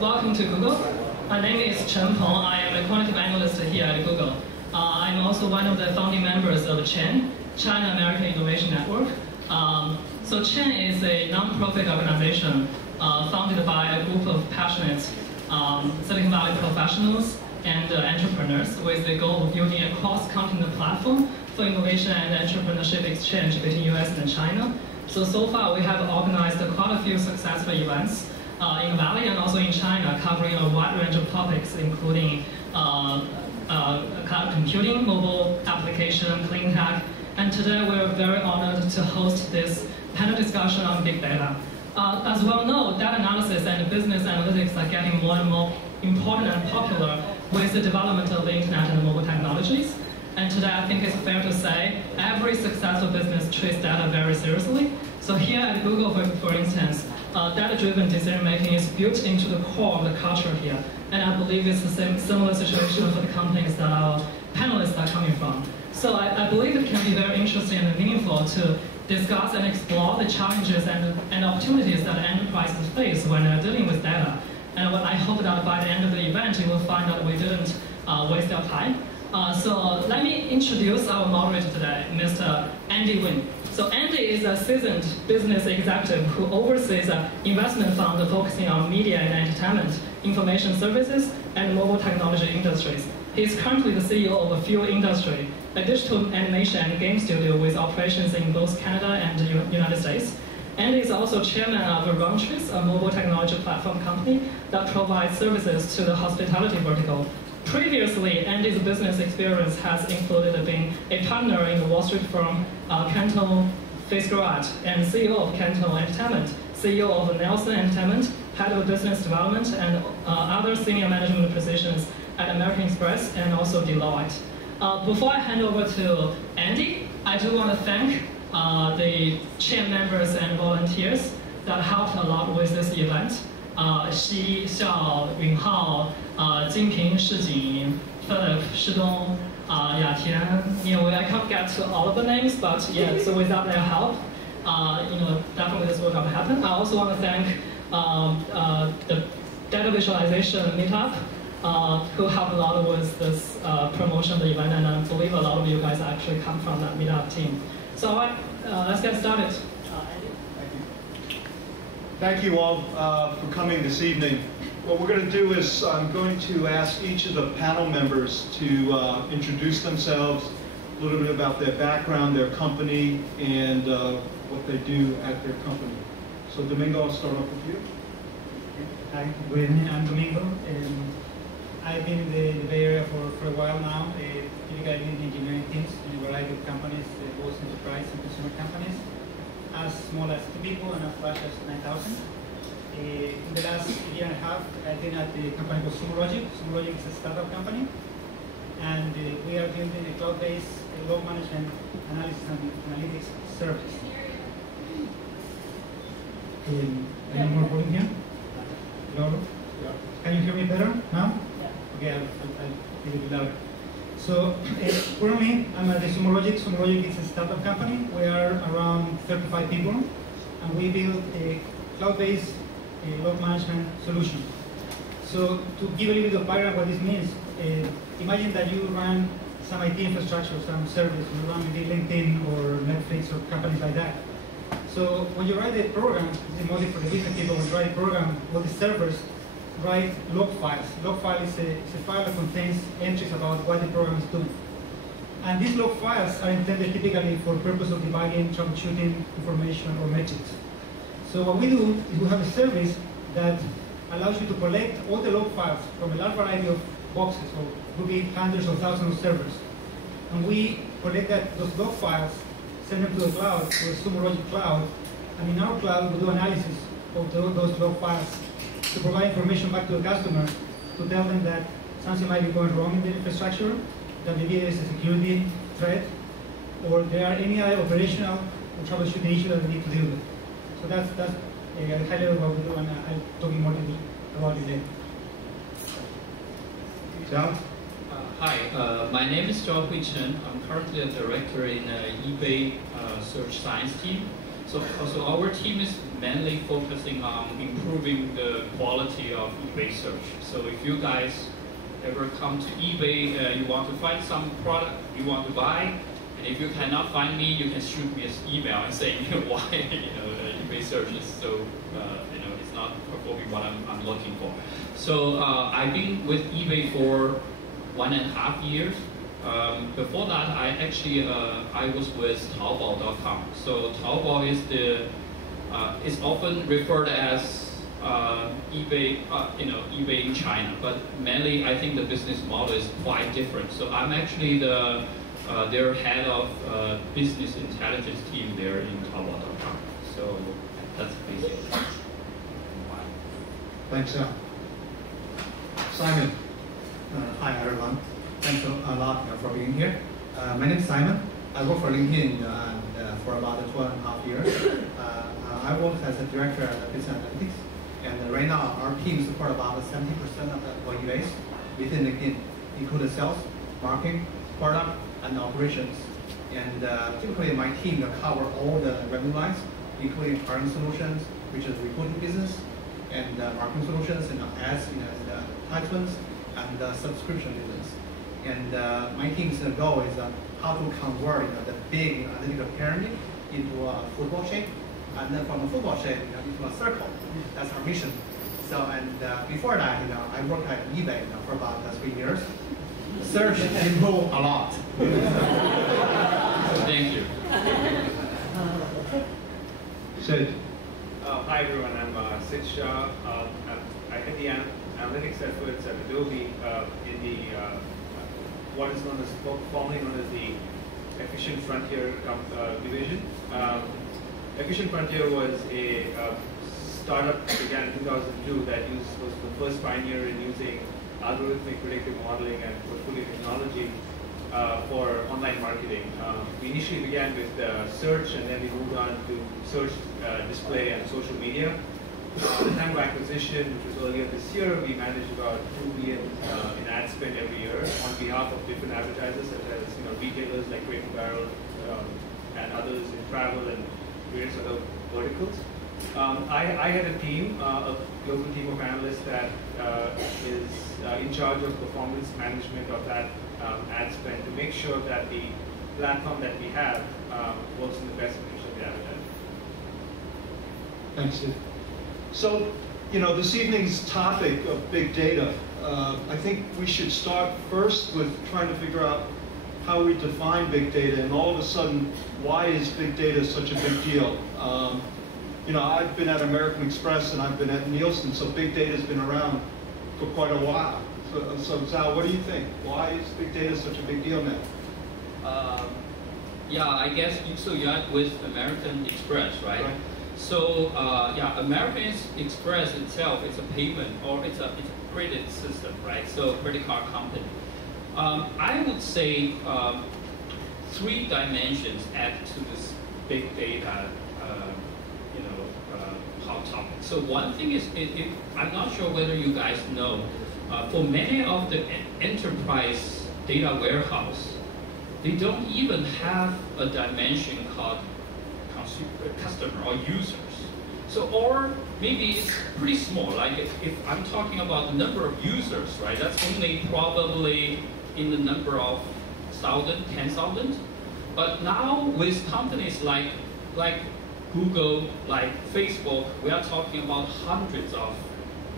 welcome to Google. My name is Chen Peng. I am a quantitative analyst here at Google. I'm also one of the founding members of CHIN, China American Innovation Network. So CHIN is a non-profit organization founded by a group of passionate Silicon Valley professionals and entrepreneurs with the goal of building a cross-continent platform for innovation and entrepreneurship exchange between US and China. So far we have organized quite a few successful events in the Valley and also in China, covering a wide range of topics, including cloud computing, mobile application, clean tech. And today we're very honored to host this panel discussion on big data. As well know, data analysis and business analytics are getting more and more important and popular with the development of the internet and mobile technologies. And today I think it's fair to say every successful business treats data very seriously. So here at Google, for instance, data-driven decision-making is built into the core of the culture here. And I believe it's the same similar situation for the companies that our panelists are coming from. So I believe it can be very interesting and meaningful to discuss and explore the challenges and opportunities that enterprises face when they're dealing with data. And I hope that by the end of the event, you will find that we didn't waste your time. So let me introduce our moderator today, Mr. Andy Wynn. So Andy is a seasoned business executive who oversees an investment fund focusing on media and entertainment, information services, and mobile technology industries. He is currently the CEO of a Fuel Industry, a digital animation and game studio with operations in both Canada and the United States. Andy is also chairman of Roundtrees, a mobile technology platform company that provides services to the hospitality vertical. Previously, Andy's business experience has included being a partner in the Wall Street firm Canton Fitzgerald and CEO of Canton Entertainment, CEO of Nielsen Entertainment, head of business development, and other senior management positions at American Express and also Deloitte. Before I hand over to Andy, I do want to thank the CHIN members and volunteers that helped a lot with this event. Xi, Xiao, Yunhao, Jinping, Shijing, Philip, Shidong, Yatian. I can't get to all of the names, but yeah, so without their help, definitely this would not happen. I also want to thank the data visualization meetup, who helped a lot with this promotion of the event, and I believe a lot of you guys actually come from that meetup team. So all right, let's get started. Thank you all for coming this evening. What we're going to do is I'm going to ask each of the panel members to introduce themselves, a little bit about their background, their company, and what they do at their company. So Domingo, I'll start off with you. Hi, good evening. I'm Domingo. I've been in the Bay Area for a while now, typically in engineering teams in a variety of companies, both enterprise and consumer companies, as small as 2 people and as large as 9,000. In the last year and a half, I've been at the company called Sumo Logic. Sumo Logic is a startup company, and we are building a cloud-based log management analysis and analytics service. Any more volume here? Hello? Yeah. Can you hear me better now? Okay, I'll be a bit louder. So currently, I'm at the Sumo Logic. Sumo Logic is a startup company. We are around 35 people, and we build a cloud-based log management solution. So to give a little bit of background what this means, imagine that you run some IT infrastructure, some service, you run maybe LinkedIn or Netflix or companies like that. So when you write a program, this is mostly for the business people, when you write a program, all the servers write log files. Log file is a file that contains entries about what the program is doing. And these log files are intended typically for purpose of debugging, troubleshooting, information, or metrics. So what we do is we have a service that allows you to collect all the log files from a large variety of boxes, or could be hundreds of thousands of servers. And we collect those log files, send them to the cloud, to the Sumo Logic cloud, and in our cloud we do analysis of those log files to provide information back to the customer to tell them that something might be going wrong in the infrastructure, that maybe there is a security threat, or there are any other operational or troubleshooting issue that we need to deal with. So that's a high level what we do, and I'll talk more about it later. John? Hi, my name is Zhao Hui Chen. I'm currently a director in eBay search science team. So our team is mainly focusing on improving the quality of eBay search. So if you guys ever come to eBay, you want to find some product you want to buy, and if you cannot find me, you can shoot me an email and say why eBay search is so it's not performing what I'm looking for. So I've been with eBay for 1.5 years. Before that, I was with Taobao.com. So Taobao is often referred as eBay, eBay in China, but mainly I think the business model is quite different. So I'm actually their head of business intelligence team there in Taobao.com. So that's basically. Thanks, Simon. Hi, everyone. Thanks a lot for being here. My name is Simon. I work for LinkedIn for about 12.5 years. I work as a director at Business Analytics. And right now, our team support about 70% of the employee base within LinkedIn, including sales, marketing, product, and operations. And typically, my team will cover all the revenue lines, including hiring solutions, which is reporting business, and marketing solutions, and ads, the advertisements, and subscription business. And my team's goal is how to convert the big analytical pyramid into a football shape, and then from a football shape into a circle. That's our mission. So, and before that, I worked at eBay for about 3 years. Search improved a lot. Thank you. Sid. Hi everyone, I'm Sid Shah. I head the analytics efforts at Adobe in the what is formerly known as the Efficient Frontier division. Efficient Frontier was a startup that began in 2002 that was the first pioneer in using algorithmic predictive modeling and portfolio technology for online marketing. We initially began with search, and then we moved on to search, display, and social media. At the time of acquisition, which was earlier this year, we managed about $2 billion in ad spend every year on behalf of different advertisers, such as retailers like Crate & Barrel and others in travel and various other verticals. I had a team, a global team of analysts that is in charge of performance management of that ad spend to make sure that the platform that we have works in the best interest of the advertiser. Thanks, Sid. So, this evening's topic of big data, I think we should start first with trying to figure out how we define big data, and all of a sudden, why is big data such a big deal? I've been at American Express and I've been at Nielsen, so big data's been around for quite a while. So Zal, what do you think? Why is big data such a big deal now? Yeah, I guess so. You're with American Express, right? So American Express itself is a payment, or it's a credit system, right? So credit card company. I would say 3 dimensions add to this big data, hot topic. So one thing is, I'm not sure whether you guys know, for many of the enterprise data warehouse, they don't even have a dimension called customer or users. So, or maybe it's pretty small, like if I'm talking about the number of users, right, that's only probably in the number of 1,000, 10,000. But now with companies like Google, like Facebook, we are talking about hundreds of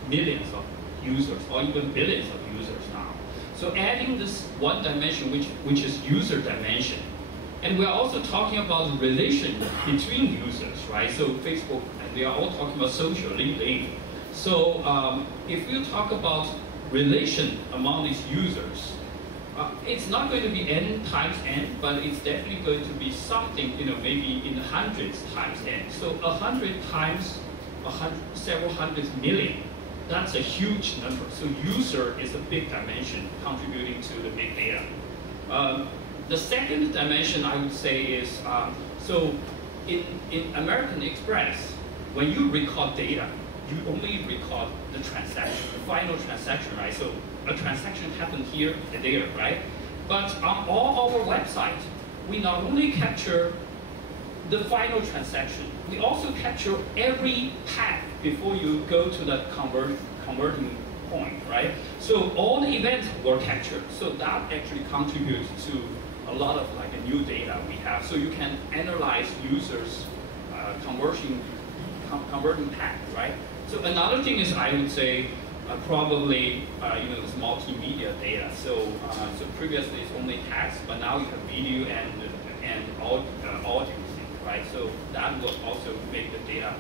millions of users, or even billions of users now. So adding this one dimension, which is user dimension, and we're also talking about the relation between users, right? So Facebook, and we are all talking about social, LinkedIn. So if you talk about relation among these users, it's not going to be n times n, but it's definitely going to be something, maybe in the hundreds times n. So 100 times several hundred million. That's a huge number. So user is a big dimension contributing to the big data. The second dimension I would say is, so in American Express, when you record data, you only record the transaction, the final transaction, right? So a transaction happened here and there, right? But on all our websites, we not only capture the final transaction. We also capture every path before you go to the converting point, right? So all the events were captured. So that actually contributes to a lot of like a new data we have. So you can analyze users converting path, right? So another thing is I would say probably this multimedia data. So so previously it's only text, but now you have video and audio, right? So that will also make the data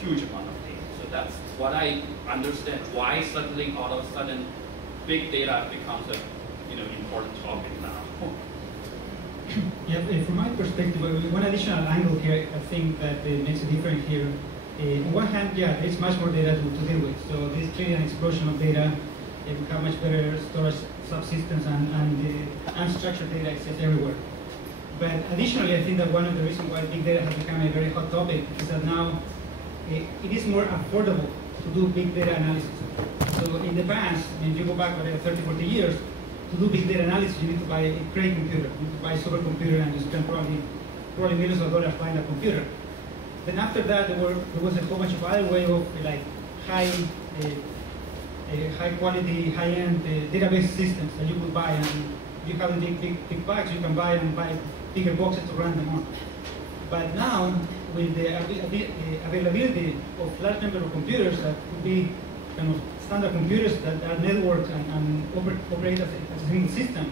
huge amount of data. So that's what I understand why suddenly all of a sudden big data becomes a important topic now. Yeah, from my perspective, one additional angle here, I think that makes a difference here. On one hand, yeah, it's much more data to deal with. So there's clearly an explosion of data. We have much better storage subsystems and unstructured data is just everywhere. But additionally, I think that one of the reasons why big data has become a very hot topic is that now it is more affordable to do big data analysis. So in the past, when you go back 30, 40 years, to do big data analysis, you need to buy a great computer. You need to buy a supercomputer and you spend probably millions of dollars buying a computer. Then after that, there was a whole bunch of other way of like high quality, high-end database systems that you could buy. And if you have big bags, you can buy bigger boxes to run them on. But now, with the availability of large number of computers that could be kind of standard computers that are networked and operate as a single system,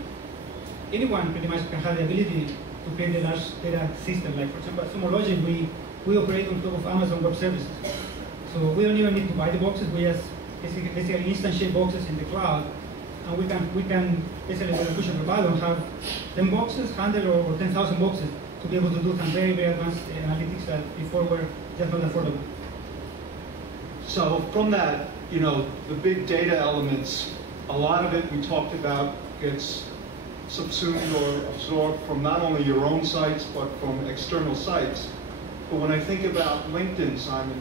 anyone pretty much can have the ability to create a large data system. Like for example, at Sumo Logic, we operate on top of Amazon Web Services. So we don't even need to buy the boxes. We just basically instantiate boxes in the cloud, and we can basically with a push of a button have 10 boxes, 100 or 10,000 boxes to be able to do some very, very advanced analytics that before were just not affordable. So from that, the big data elements, a lot of it we talked about gets subsumed or absorbed from not only your own sites, but from external sites. But when I think about LinkedIn, Simon,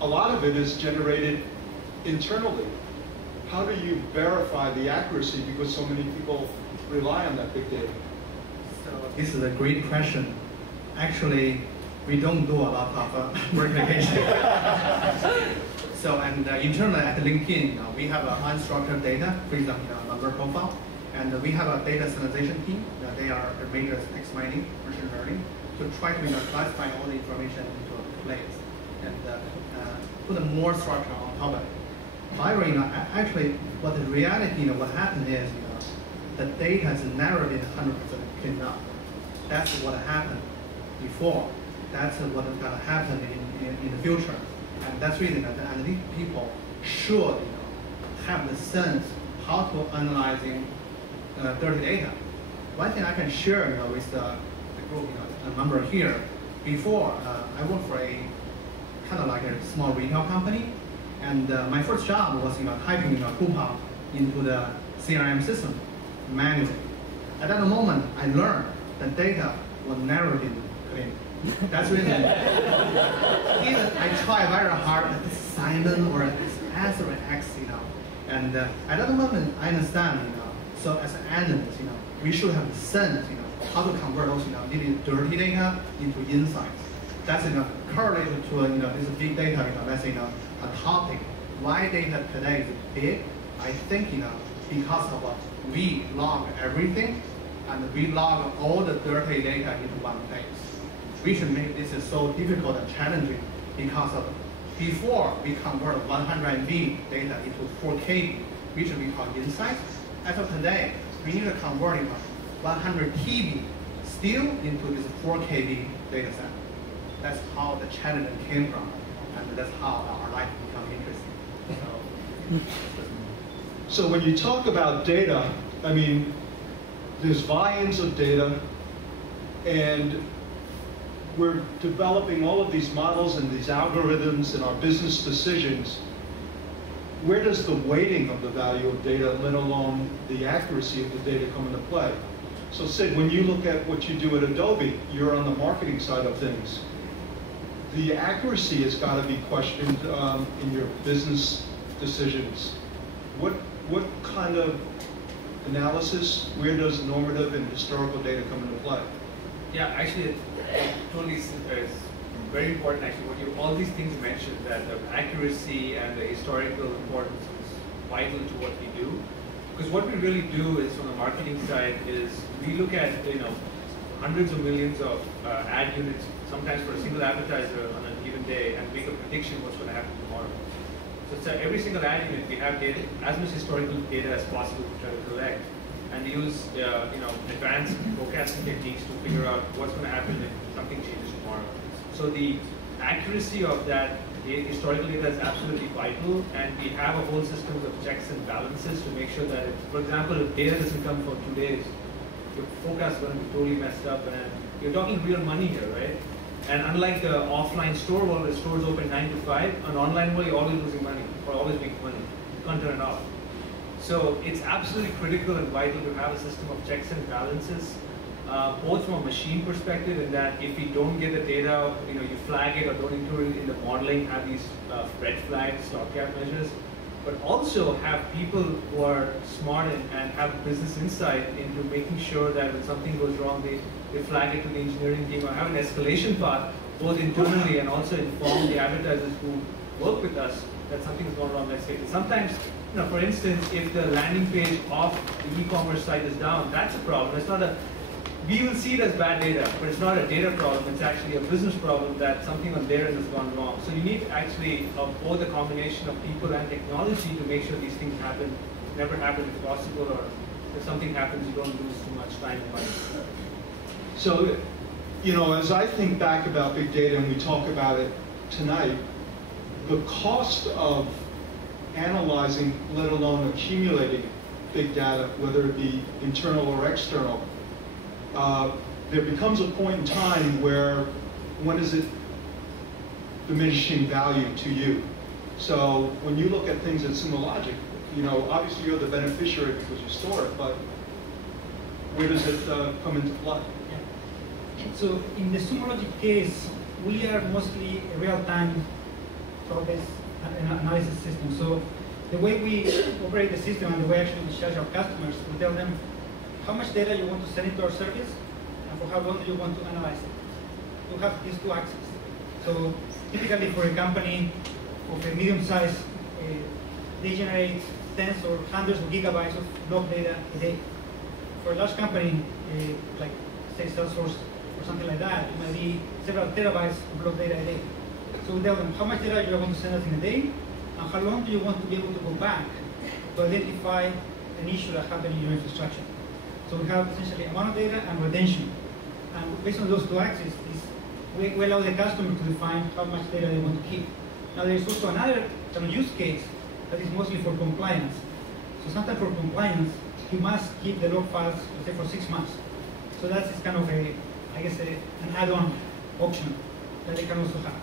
a lot of it is generated internally. How do you verify the accuracy because so many people rely on that big data? So this is a great question. Actually, we don't do a lot of verification. So, and internally at LinkedIn, we have unstructured data, for example, number profile, and we have a data sanitization team. They are major text mining, machine learning, to try to classify all the information into a place and put more structure on top of it. However, actually, what the reality, what happened is, the data has never been 100% cleaned up. That's what happened before. That's what is going to happen in the future. And that's really that the analytic people should have the sense how to analyzing dirty data. One thing I can share with the group, a member here, before I worked for a kind of like a small retail company, and my first job was typing coupon into the CRM system manually. At that moment, I learned that data was never been cleaned. That's the reason. Even I try very hard at Simon or S or X, and at that moment I understand, so as an analyst, we should have the sense, how to convert those, really dirty data into insights. That's correlated to this big data, let's say a topic. Why data today is big? I think because of what we log everything, and we log all the dirty data into one place. We should make this so difficult and challenging because of before we convert 100 MB data into 4 KB, which we call insights. As of today, we need to convert 100 TB still into this 4 KB data set. That's how the challenge came from, and that's how our life become interesting. So when you talk about data, I mean, there's volumes of data, and we're developing all of these models and these algorithms in our business decisions. Where does the weighting of the value of data, let alone the accuracy of the data, come into play? So Sid, when you look at what you do at Adobe, you're on the marketing side of things. The accuracy has got to be questioned in your business decisions. What kind of analysis, where does normative and historical data come into play? Yeah, actually, it totally is very important. Actually, all these things you mentioned, that the accuracy and the historical importance is vital to what we do. Because what we really do is, on the marketing side, is we look at hundreds of millions of ad units, sometimes for a single advertiser on a given day, and make a prediction what's going to happen tomorrow. So every single ad unit, we have data, as much historical data as possible to try to collect, and use advanced forecasting techniques to figure out what's going to happen if something changes tomorrow. So the accuracy of that historical data is absolutely vital, and we have a whole system of checks and balances to make sure that, for example, if data doesn't come for 2 days, your forecast is going to be totally messed up, and you're talking real money here, right? And unlike the offline store where the store's open 9 to 5, an online world, you're always losing money, or always making money. You can't turn it off. So it's absolutely critical and vital to have a system of checks and balances, both from a machine perspective, in that if we don't get the data, you flag it or don't include it in the modeling, have these red flags, stopgap measures, but also have people who are smart and have business insight into making sure that when something goes wrong, they flag it to the engineering team, or have an escalation path, both internally and also inform the advertisers who work with us that something's gone wrong. Let's say sometimes, for instance, if the landing page of the e-commerce site is down, that's a problem. It's not we will see it as bad data, but it's not a data problem. It's actually a business problem that something on their end has gone wrong. So you need actually both a combination of people and technology to make sure these things never happen if possible, or if something happens, you don't lose too much time and money. So, as I think back about big data, and we talk about it tonight, the cost of analyzing, let alone accumulating big data, whether it be internal or external, there becomes a point in time where, when is it diminishing value to you? So when you look at things at Sumo Logic, obviously you're the beneficiary because you store it, but where does it come into play? Yeah. So in the Sumo Logic case, we are mostly a real-time process analysis system. So the way we operate the system and the way actually we charge our customers, we tell them how much data you want to send into our service and for how long you want to analyze it. You have these two axes. So typically for a company of a medium size, they generate tens or hundreds of gigabytes of log data a day. For a large company, like say Salesforce or something like that, it might be several terabytes of log data a day. So we tell them how much data you are going to send us in a day, and how long do you want to be able to go back to identify an issue that happened in your infrastructure. So we have essentially amount of data and retention. And based on those two axes, we allow the customer to define how much data they want to keep. Now there is also another kind of use case that is mostly for compliance. So sometimes for compliance, you must keep the log files, let's say, for 6 months. So that's kind of an add-on option that they can also have.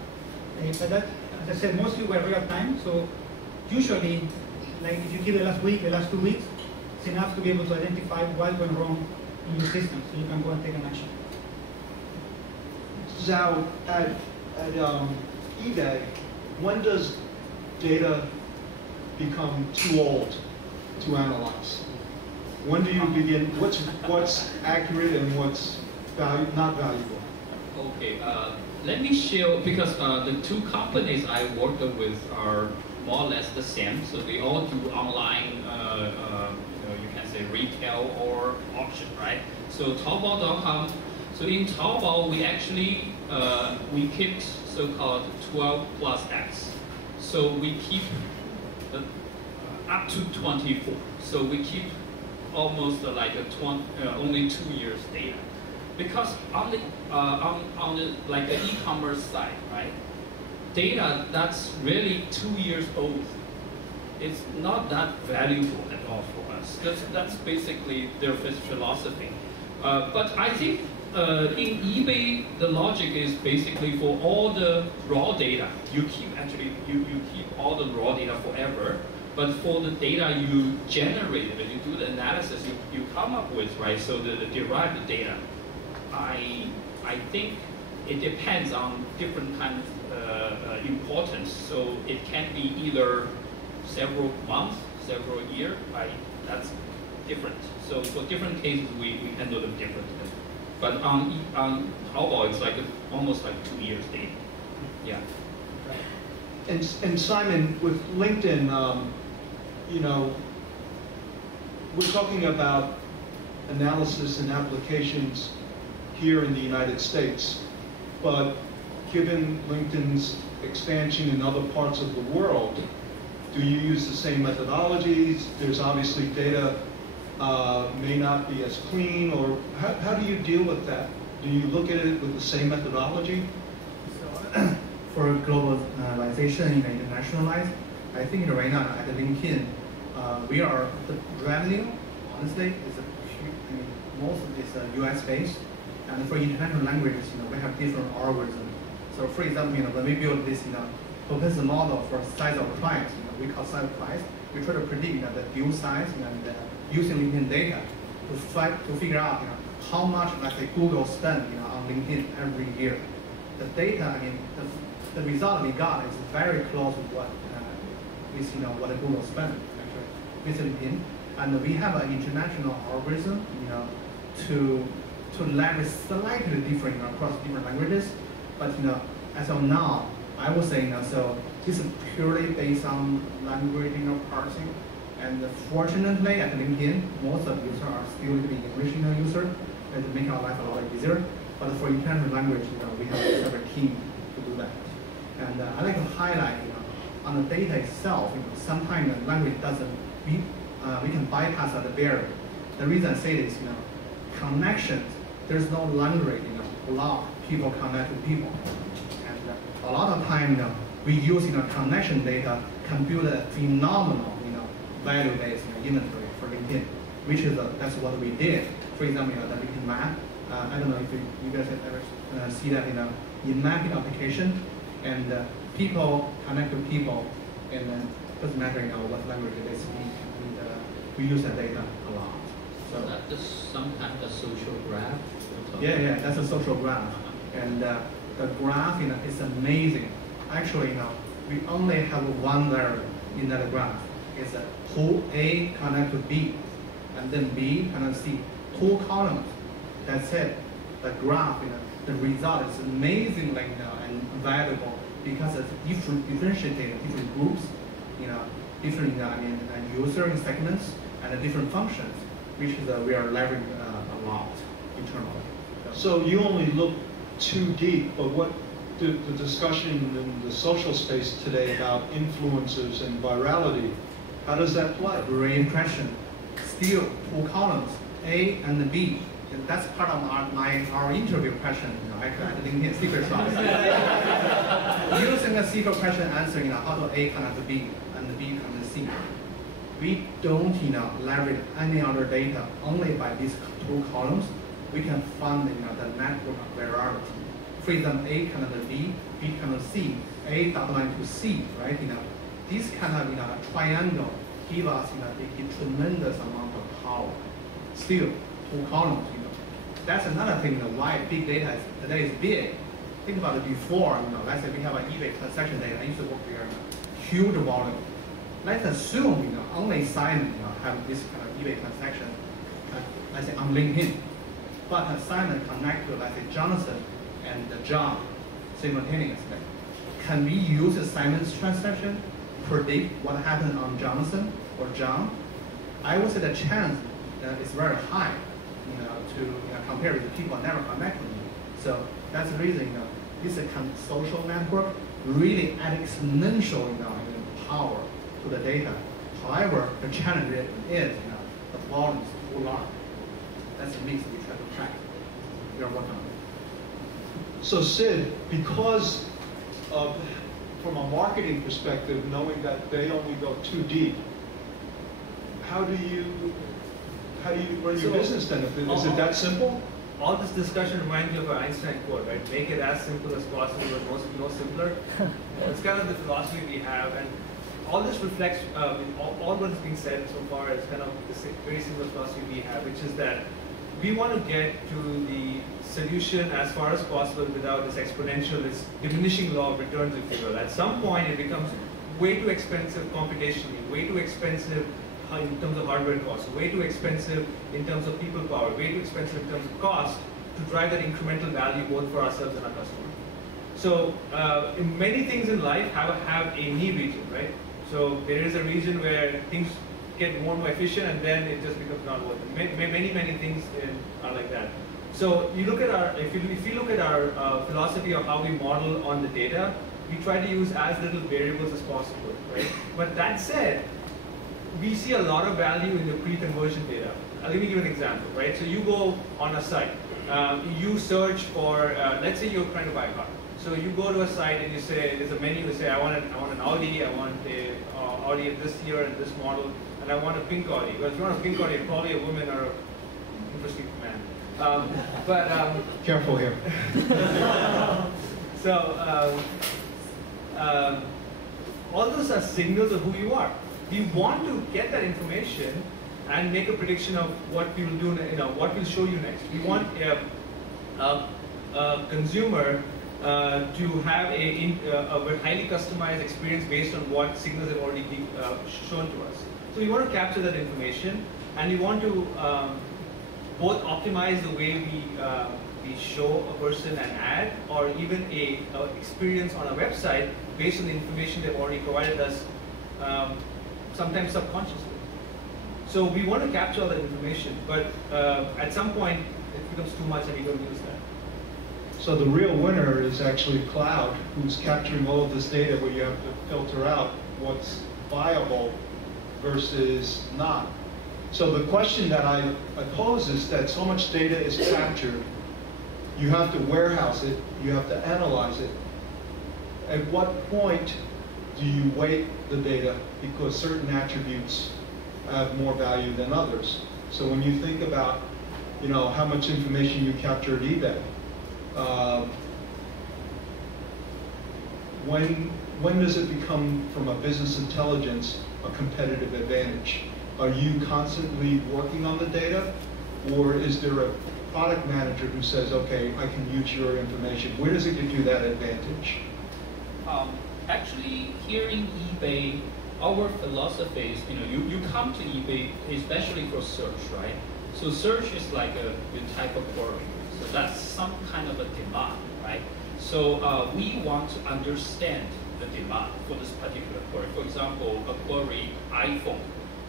But that, as I said, mostly we're real time. So usually, like if you keep the last week, the last 2 weeks, it's enough to be able to identify what went wrong in your system, so you can go and take an action. Zhao, at eBay, when does data become too old to analyze? When do you begin? What's accurate and what's not valuable? Okay, let me share, because the two companies I work with are more or less the same. So they all do online, you can say retail or auction, right? So Taobao.com. So in Taobao, we actually we keep so-called 12+X. So we keep up to 24. So we keep almost like only 2 years data. Because on the like the e-commerce side, right? Data that's really 2 years old, it's not that valuable at all for us. That's basically their philosophy. But I think in eBay, the logic is basically for all the raw data, you keep all the raw data forever. But for the data you generated, you do the analysis, you come up with, right? So the derived data, I think it depends on different kinds of importance. So it can be either several months, several years, right? That's different. So for different cases, we handle them differently. But on Taobao, it's like almost like 2 years data. Yeah. And Simon, with LinkedIn, you know, we're talking about analysis and applications here in the United States, but given LinkedIn's expansion in other parts of the world, do you use the same methodologies? There's obviously data may not be as clean, or how do you deal with that? Do you look at it with the same methodology? So, for globalization, internationalized, I think right now at LinkedIn, we are the revenue. Honestly, is most of it is US based, and for international languages, we have different algorithms. So, for example, when we build this, focus model for size of clients, we call size of price. We try to predict the deal size and using LinkedIn data to figure out how much, let's say, Google spend on LinkedIn every year. The data, the result we got is very close to what what Google spent actually with LinkedIn, and we have an international algorithm, to leverage slightly different across different languages, but as of now, I would say so this is purely based on language parsing, and fortunately at LinkedIn, most of the users are still English user, and make our life a lot easier. But for international language, we have a separate team to do that. And I like to highlight, on the data itself, sometimes the language doesn't, we can bypass the barrier. The reason I say this, connections, there's no language, block people connect to people. And a lot of time, we use connection data can build a phenomenal, value-based inventory for LinkedIn, which is that's what we did. For example, the LinkedIn map. I don't know if you guys have ever see that in mapping application, and people connect to people, and then doesn't matter what language they speak, and we use that data a lot. So that's some kind of social graph. Yeah, that's a social graph, and the graph is amazing. Actually, we only have one variable in that graph. It's who A connect to B, and then B connect to C. 2 columns. That's it. The graph, the result is amazingly and valuable because it's differentiated different groups, different user segments and different functions, which is we are leveraging a lot internally. So you only look too deep, but what the discussion in the social space today about influencers and virality, how does that play? Reimpression, still 2 columns, A and B. And that's part of our interview question. I LinkedIn secret sauce. Using a secret question answer, how do A connect to B and B connect to C? We don't, leverage any other data. Only by these 2 columns, we can find, the network of variety. For example, A connect to B, B connect to C, A dot line to C, right? This kind of triangle give us, a tremendous amount of power. Still, 2 columns, That's another thing, why big data today is big. Think about it before, let's say we have an eBay transaction data. I used to work there, huge volume. Let's assume, only Simon, have this kind of eBay transaction, let's say on LinkedIn. But Simon connect to, let's say, Jonathan and John simultaneously. Can we use Simon's transaction to predict what happened on Jonathan or John? I would say the chance is very high, to compare with people never connect with me. So that's the reason, this social network really add exponential, power to the data. However, the challenge is, the volume is too large. That's the mix we try to track. We are working on it. So Sid, because of, from a marketing perspective, knowing that they only go too deep, how do you run your business then? Is it that simple? All this discussion reminds me of an Einstein quote, right? Make it as simple as possible, but no simpler. It's kind of the philosophy we have, and all this reflects, all what has been said so far is kind of the very similar philosophy we have, which is that we want to get to the solution as far as possible without this exponential, this diminishing law of returns, if you will. At some point, it becomes way too expensive computationally, way too expensive in terms of hardware costs, way too expensive in terms of people power, way too expensive in terms of cost to to drive that incremental value both for ourselves and our customer. So many things in life have a need region, right? So there is a region where things get more and more efficient, and then it just becomes not worth it. Many things are like that. So you look at our, if you look at our philosophy of how we model on the data, we try to use as little variables as possible, right? But that said, we see a lot of value in the pre-conversion data. Let me give an example, right? So you go on a site, you search for, let's say you're trying to buy a car. So you go to a site and you say, there's a menu, you say, I want an Audi, I want a Audi of this year and this model, and I want a pink Audi. Well, if you want a pink Audi, you're probably a woman or an interesting man. Careful here. So all those are signals of who you are. We want to get that information and make a prediction of what we will do, what we'll show you next. We want a consumer to have a highly customized experience based on what signals have already been shown to us. So we want to capture that information, and we want to both optimize the way we show a person an ad, or even a experience on a website based on the information they've already provided us, sometimes subconsciously. So we want to capture all that information, but at some point it becomes too much and we don't use that. So the real winner is actually cloud, who's capturing all of this data where you have to filter out what's viable versus not. So the question that I pose is that so much data is captured, you have to warehouse it, you have to analyze it. At what point do you weight the data because certain attributes have more value than others? So when you think about, how much information you capture at eBay, when does it become, from a business intelligence, a competitive advantage? Are you constantly working on the data, or is there a product manager who says, okay, I can use your information? Where does it give you that advantage? Actually, here in eBay, our philosophy is, you come to eBay especially for search, right? So search is like a type of query. So that's some kind of a demand, right? So we want to understand the demand for this particular query. For example, a query, iPhone.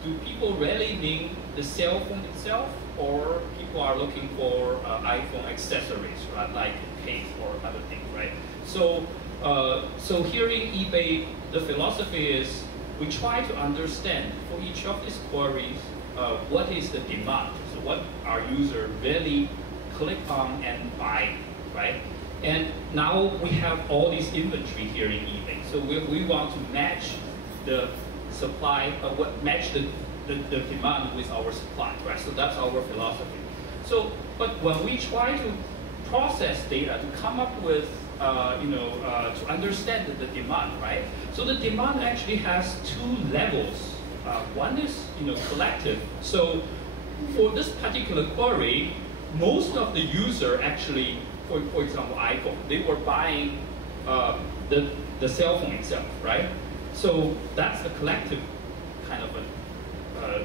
Do people really mean the cell phone itself, or people are looking for iPhone accessories, right, like case or other things, right? So, so here in eBay, the philosophy is we try to understand for each of these queries what is the demand, so what our user really click on and buy, right? And now we have all this inventory here in eBay, so we want to match the supply, match the demand with our supply, right? So that's our philosophy. So, but when we try to process data to come up with, to understand the demand, right? So the demand actually has two levels. One is, collective. So for this particular query, most of the user actually, for example, iPhone, they were buying the cell phone itself, right? So that's the collective kind of a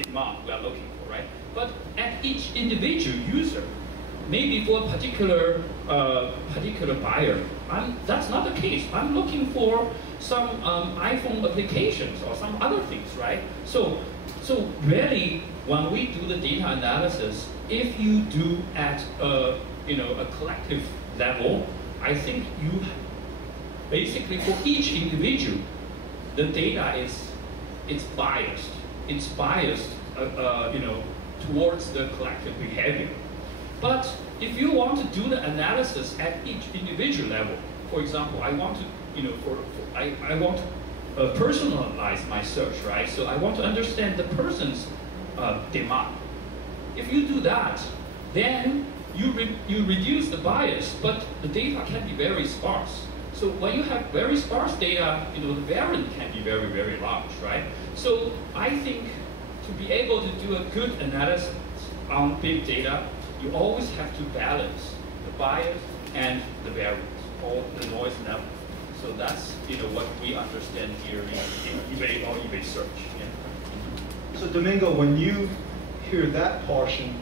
demand we are looking for, right? But at each individual user, maybe for a particular buyer, that's not the case. I'm looking for some iPhone applications or some other things, right? So really, when we do the data analysis, if you do at a collective level, I think you basically for each individual, the data it's biased. It's biased, towards the collective behavior. But if you want to do the analysis at each individual level, for example, I want to, I want to personalize my search, right? So I want to understand the person's demand. If you do that, then you reduce the bias, but the data can be very sparse. So when you have very sparse data, the variance can be very, very large, right? So I think to be able to do a good analysis on big data, you always have to balance the bias and the variance, or the noise level. So that's what we understand here in eBay or eBay search. Yeah. So Domingo, when you hear that portion,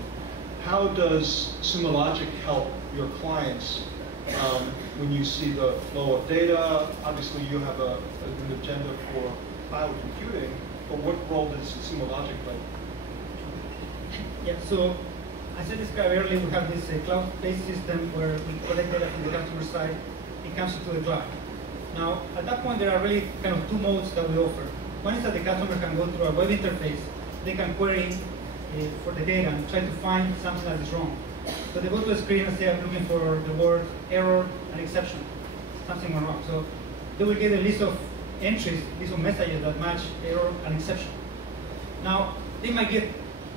how does Sumo Logic help your clients when you see the flow of data? Obviously, you have an agenda for cloud computing, but what role does Sumo Logic play? Yeah, so as I described earlier, we have this cloud-based system where we collect data from the customer side. It comes into the cloud. Now, at that point, there are really kind of two modes that we offer. One is that the customer can go through a web interface. They can query for the data and try to find something that is wrong. So they go to a screen and say, I'm looking for the word error and exception. Something went wrong. So they will get a list of entries, list of messages that match error and exception. Now, they might get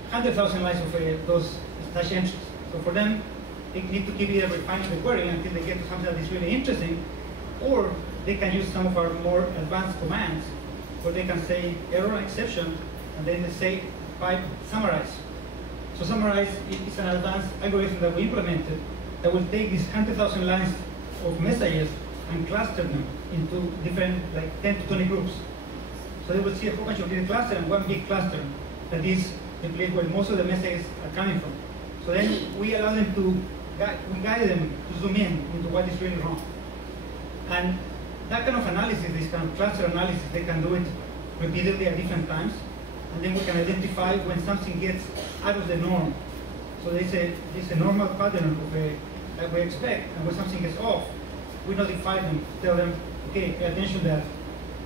100,000 lines of those slash entries. So for them, they need to keep either refining the query until they get to something that is really interesting, or they can use some of our more advanced commands where they can say error and exception, and then they say pipe summarize. So summarize is an advanced algorithm that we implemented that will take these 100,000 lines of messages and cluster them into different, like 10 to 20 groups. So they will see a whole bunch of different clusters and one big cluster that is the place where most of the messages are coming from. So then we allow them to guide them to zoom in into what is really wrong. And that kind of analysis, this kind of cluster analysis, they can do it repeatedly at different times. And then we can identify when something gets out of the norm. So there's a normal pattern of that we expect, and when something gets off, we notify them, tell them, okay, pay attention that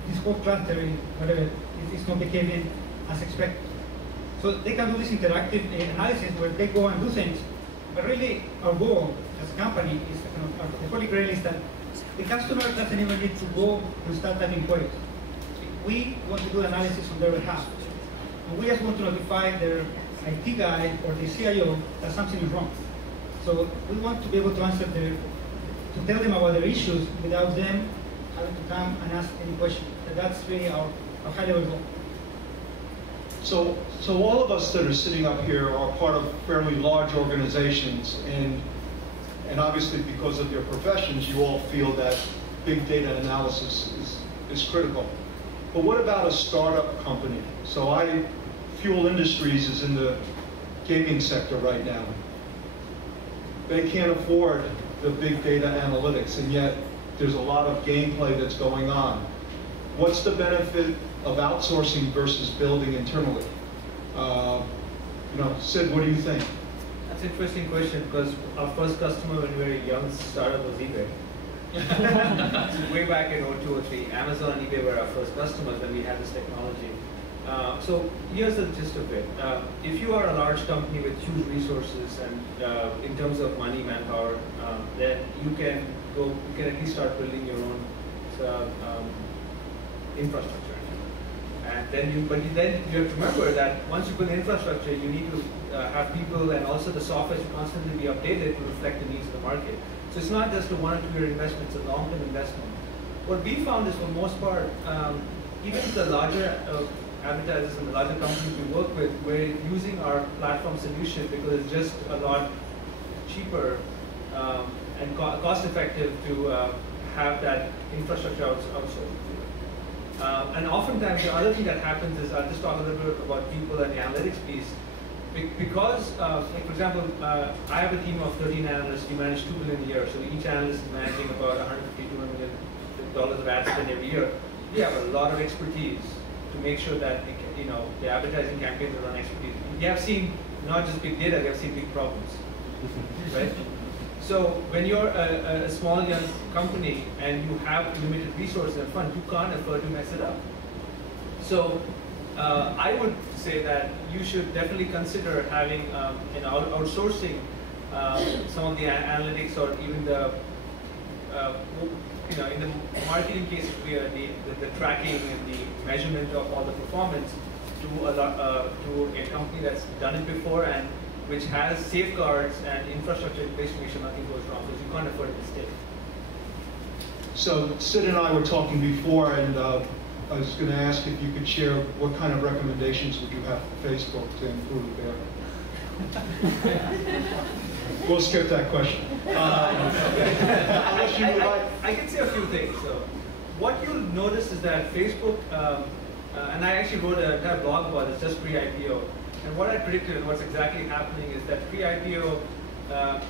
this whole cluster, whatever, is not behaving as expected. So they can do this interactive analysis where they go and do things. But really, our goal as a company is the holy grail is that the customer doesn't even need to go and start typing queries. We want to do analysis on their behalf. And we just want to notify their IT guy or the CIO that something is wrong. So we want to be able to answer to tell them about their issues without them having to come and ask any question. So that's really our high-level goal. So all of us that are sitting up here are part of fairly large organizations, and obviously because of your professions, you all feel that big data analysis is critical. But what about a startup company? So Fuel Industries is in the gaming sector right now. They can't afford the big data analytics, and yet there's a lot of gameplay that's going on. What's the benefit of outsourcing versus building internally? Sid, what do you think? That's an interesting question, because our first customer when we were a young startup was eBay. So way back in 02 or 03, Amazon and eBay were our first customers when we had this technology. So here's the gist of it. If you are a large company with huge resources and in terms of money, manpower, then you can at least start building your own infrastructure. And then but then you have to remember that once you build infrastructure, you need to have people and also the software to constantly be updated to reflect the needs of the market. So it's not just a 1 or 2 year investment, it's a long-term investment. What we found is for the most part, even the larger advertisers and the larger companies we work with, we're using our platform solution because it's just a lot cheaper and cost-effective to have that infrastructure outsourced. And oftentimes the other thing that happens is, I'll just talk a little bit about people and the analytics piece. Because, like for example, I have a team of 13 analysts. We manage $2 billion a year. So each analyst is managing about $150, $200 million of ad spend every year. We have a lot of expertise to make sure that the advertising campaigns are run expertise. We have seen not just big data, we have seen big problems, right? So when you're a small young company and you have limited resources and funds, you can't afford to mess it up. So I would say that you should definitely consider having outsourcing some of the analytics, or even the in the marketing case, the tracking and the measurement of all the performance to a company that's done it before and which has safeguards and infrastructure in place to make sure nothing goes wrong, because you can't afford a mistake. So Sid and I were talking before, and I was going to ask if you could share what kind of recommendations would you have for Facebook to improve there. We'll skip that question. Unless you would like. I can say a few things. So, what you'll notice is that Facebook, and I actually wrote a kind of blog about this just pre-IPO, And what I predicted and what's exactly happening is that pre-IPO, the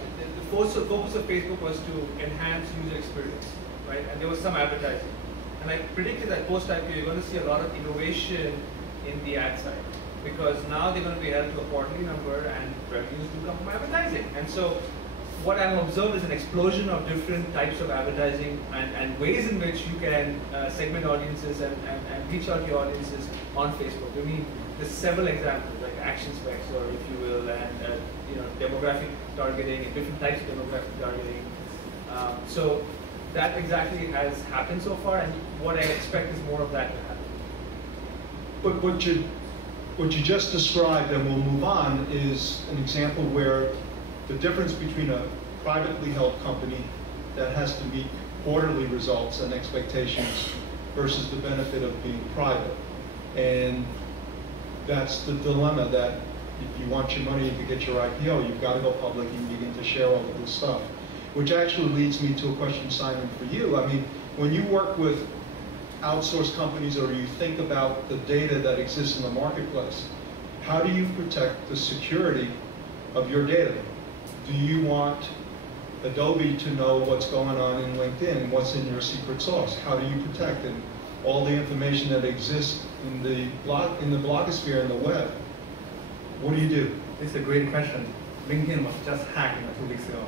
focus of Facebook was to enhance user experience, right? And there was some advertising. And I predicted that post-IPO, you're going to see a lot of innovation in the ad side, because now they're going to be held to a quarterly number and revenues do come from advertising. And so what I'm observing is an explosion of different types of advertising and ways in which you can segment audiences and reach out to your audiences on Facebook. I mean, there's several examples like action specs, or if you will, and demographic targeting and different types of demographic targeting. So that exactly has happened so far, and what I expect is more of that to happen. But what you just described, and we'll move on, is an example where the difference between a privately held company that has to meet quarterly results and expectations versus the benefit of being private. And that's the dilemma, that if you want your money to get your IPO, you've got to go public and begin to share all of this stuff. Which actually leads me to a question, Simon, for you. I mean, when you work with outsourced companies, or you think about the data that exists in the marketplace, how do you protect the security of your data? Do you want Adobe to know what's going on in LinkedIn, what's in your secret sauce? How do you protect it? All the information that exists in the blogosphere and the web. What do you do? It's a great question. LinkedIn was just hacked 2 weeks ago.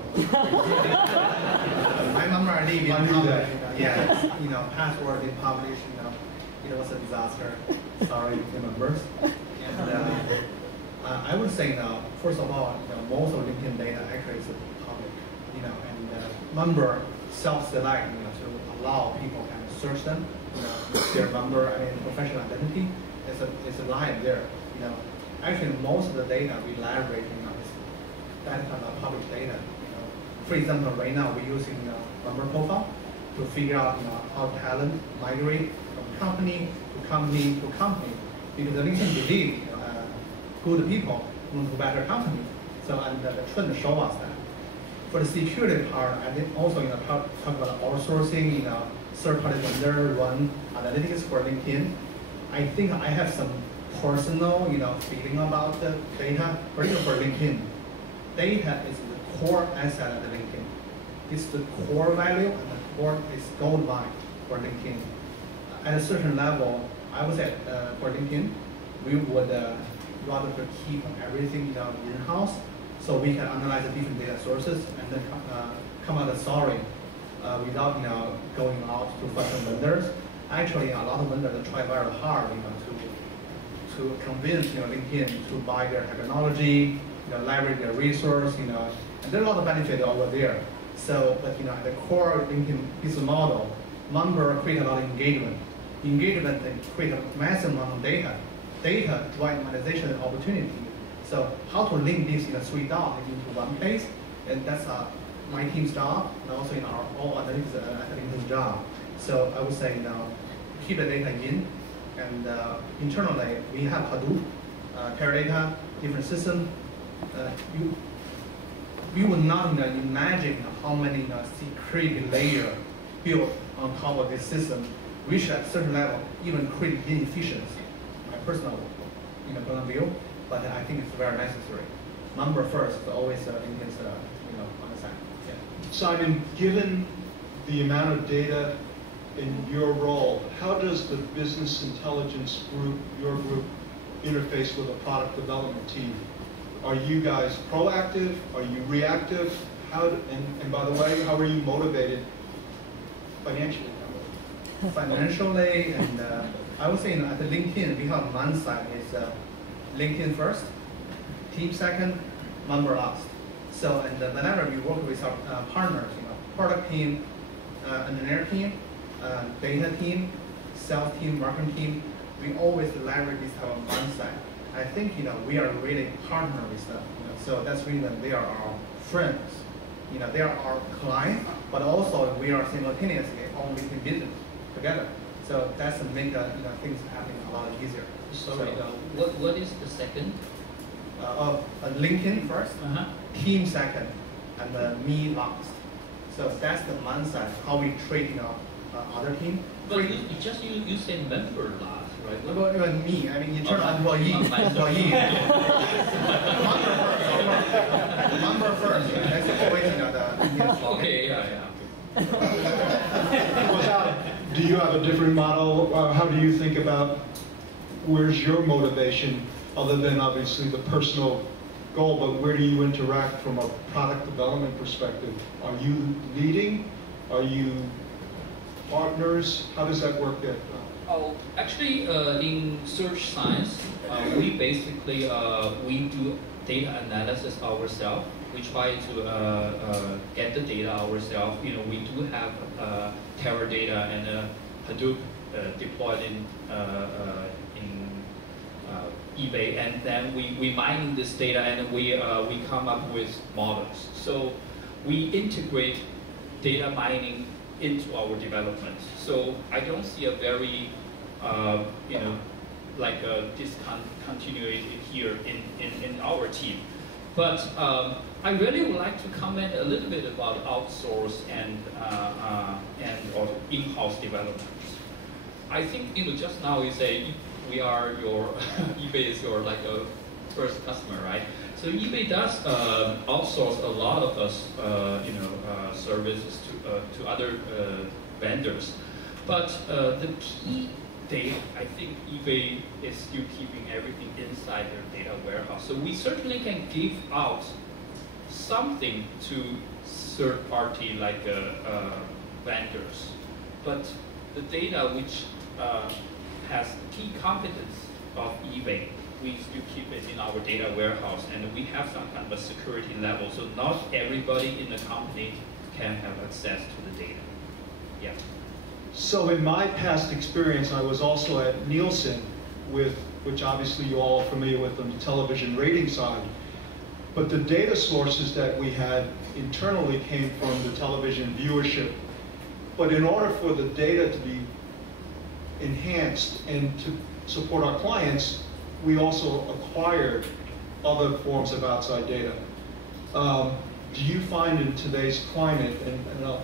My number ID being published. Yeah, password being published. It was a disaster. Sorry, team members. And I would say now, first of all, most of LinkedIn data actually is public. And number self-select, to allow people to search them. Their number, professional identity is live there. Actually, most of the data we leverage is that kind of public data. For example, right now we're using number profile to figure out how talent migrate from company to company to company, because the LinkedIn believe good people move to better company. So and the trend show us that. For the security part, I think also talk about outsourcing, third-party vendor run analytics for LinkedIn. I think I have some personal, feeling about the data, particularly for LinkedIn. Data is the core asset of the LinkedIn. It's the core value, and the core is gold mine for LinkedIn. At a certain level, I would say for LinkedIn, we would rather to keep everything in-house, so we can analyze the different data sources and then come out with story without going out to find vendors. Actually, a lot of vendors try very hard to convince LinkedIn to buy their technology, leverage their resource, and there's a lot of benefit over there. So, but at the core LinkedIn business model, number create a lot of engagement. Engagement then create a massive amount of data. Data drive monetization opportunity. So how to link this three dots into one place, and that's my team's job, and also our all analytics job. So I would say keep the data in, and internally we have Hadoop, Teradata, different system. You would not imagine how many security layer built on top of this system, which at a certain level even create inefficiency. My personal point of view, but I think it's very necessary. Number first, always LinkedIn's on the side. Yeah. Simon, given the amount of data in your role, how does the business intelligence group, your group, interface with a product development team? Are you guys proactive? Are you reactive? And by the way, how are you motivated financially? Financially, and I would say at the LinkedIn, we have one side is LinkedIn first, team second, number last. So, and whenever we work with our partners, product team, engineer team, data team, sales team, marketing team, we always leverage this type of mindset. I think we are really partner with them. So that's the reason they are our friends. They are our client, but also we are simultaneously on LinkedIn business together. So that's make things happening a lot easier. Sorry, what is the second? LinkedIn first, team second, and me last. So that's the mindset how we treat other team. But you said member last. right? Well, even me, I mean, internal employee. Number first. That's always Okay, yeah. Do you have a different model? How do you think about where's your motivation, other than obviously the personal goal, but where do you interact from a product development perspective? Are you leading? Are you partners? How does that work there? Oh, actually, in search science, we basically we do data analysis ourselves. We try to get the data ourselves. You know, we do have Teradata and Hadoop deployed in eBay, and then we mine this data and we come up with models. So we integrate data mining into our development. So I don't see a very like a discontinuity here in our team. But I really would like to comment a little bit about outsource and or in-house development. I think just now you say we are your eBay is your like a first customer, right? So eBay does outsource a lot of us services to other vendors, but the key data, I think eBay is still keeping everything inside their data warehouse. So we certainly can give out something to third party like vendors, but the data which has key competence of eBay, we still keep it in our data warehouse, and we have some kind of a security level, so not everybody in the company can have access to the data. Yeah. So in my past experience, I was also at Nielsen, which obviously you all are familiar with on the television rating side. But the data sources that we had internally came from the television viewership. But in order for the data to be enhanced and to support our clients, we also acquired other forms of outside data. Do you find in today's climate, and I'll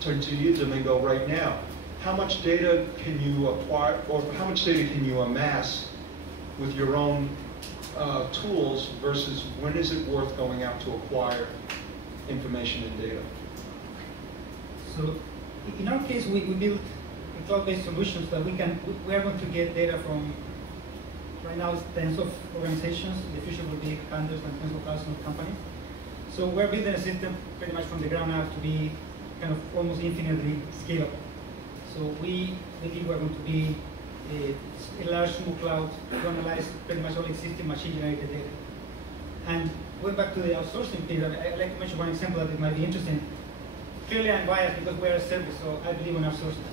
turn to you, Domingo, right now, how much data can you acquire, or how much data can you amass with your own tools versus when is it worth going out to acquire information and data? So in our case, we build cloud-based solutions that we are going to get data from, right now it's tens of organizations. In the future will be hundreds and tens of thousands of companies. So we're building a system pretty much from the ground up to be kind of almost infinitely scalable. So we believe we're going to be a large smooth cloud to analyze pretty much all existing machine-generated data. And going back to the outsourcing piece, I'd like to mention one example that it might be interesting. Clearly I'm biased because we're a service, so I believe in outsourcing.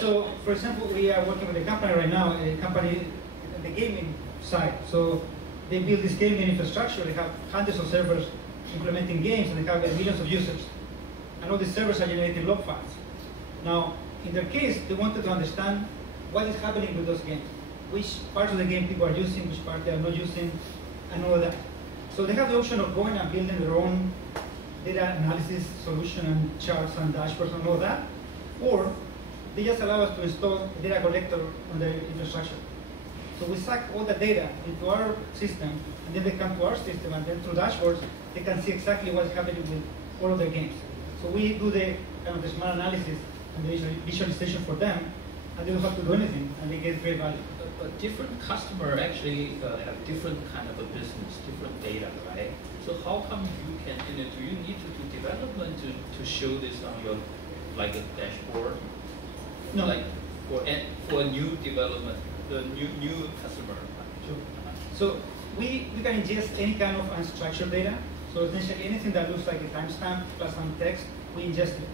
So, for example, we are working with a company right now, a company in the gaming side. So they build this gaming infrastructure. They have hundreds of servers implementing games, and they have millions of users. And all these servers are generating log files. Now, in their case, they wanted to understand what is happening with those games. Which parts of the game people are using, which part they are not using, and all of that. So they have the option of going and building their own data analysis solution and charts and dashboards and all that. Or they just allow us to install a data collector on their infrastructure. So we suck all the data into our system, and then they come to our system, and then through dashboards, they can see exactly what's happening with all of their games. So we do the kind of the smart analysis and the visualization for them, and they don't have to do anything, and they get great value. But different customer actually have different kind of a business, different data, right? So how come you can, do you need to do development to show this on your, like a dashboard? No. Like for a new development, the new customer. Sure. So we can ingest any kind of unstructured data. So essentially anything that looks like a timestamp plus some text, we ingest it.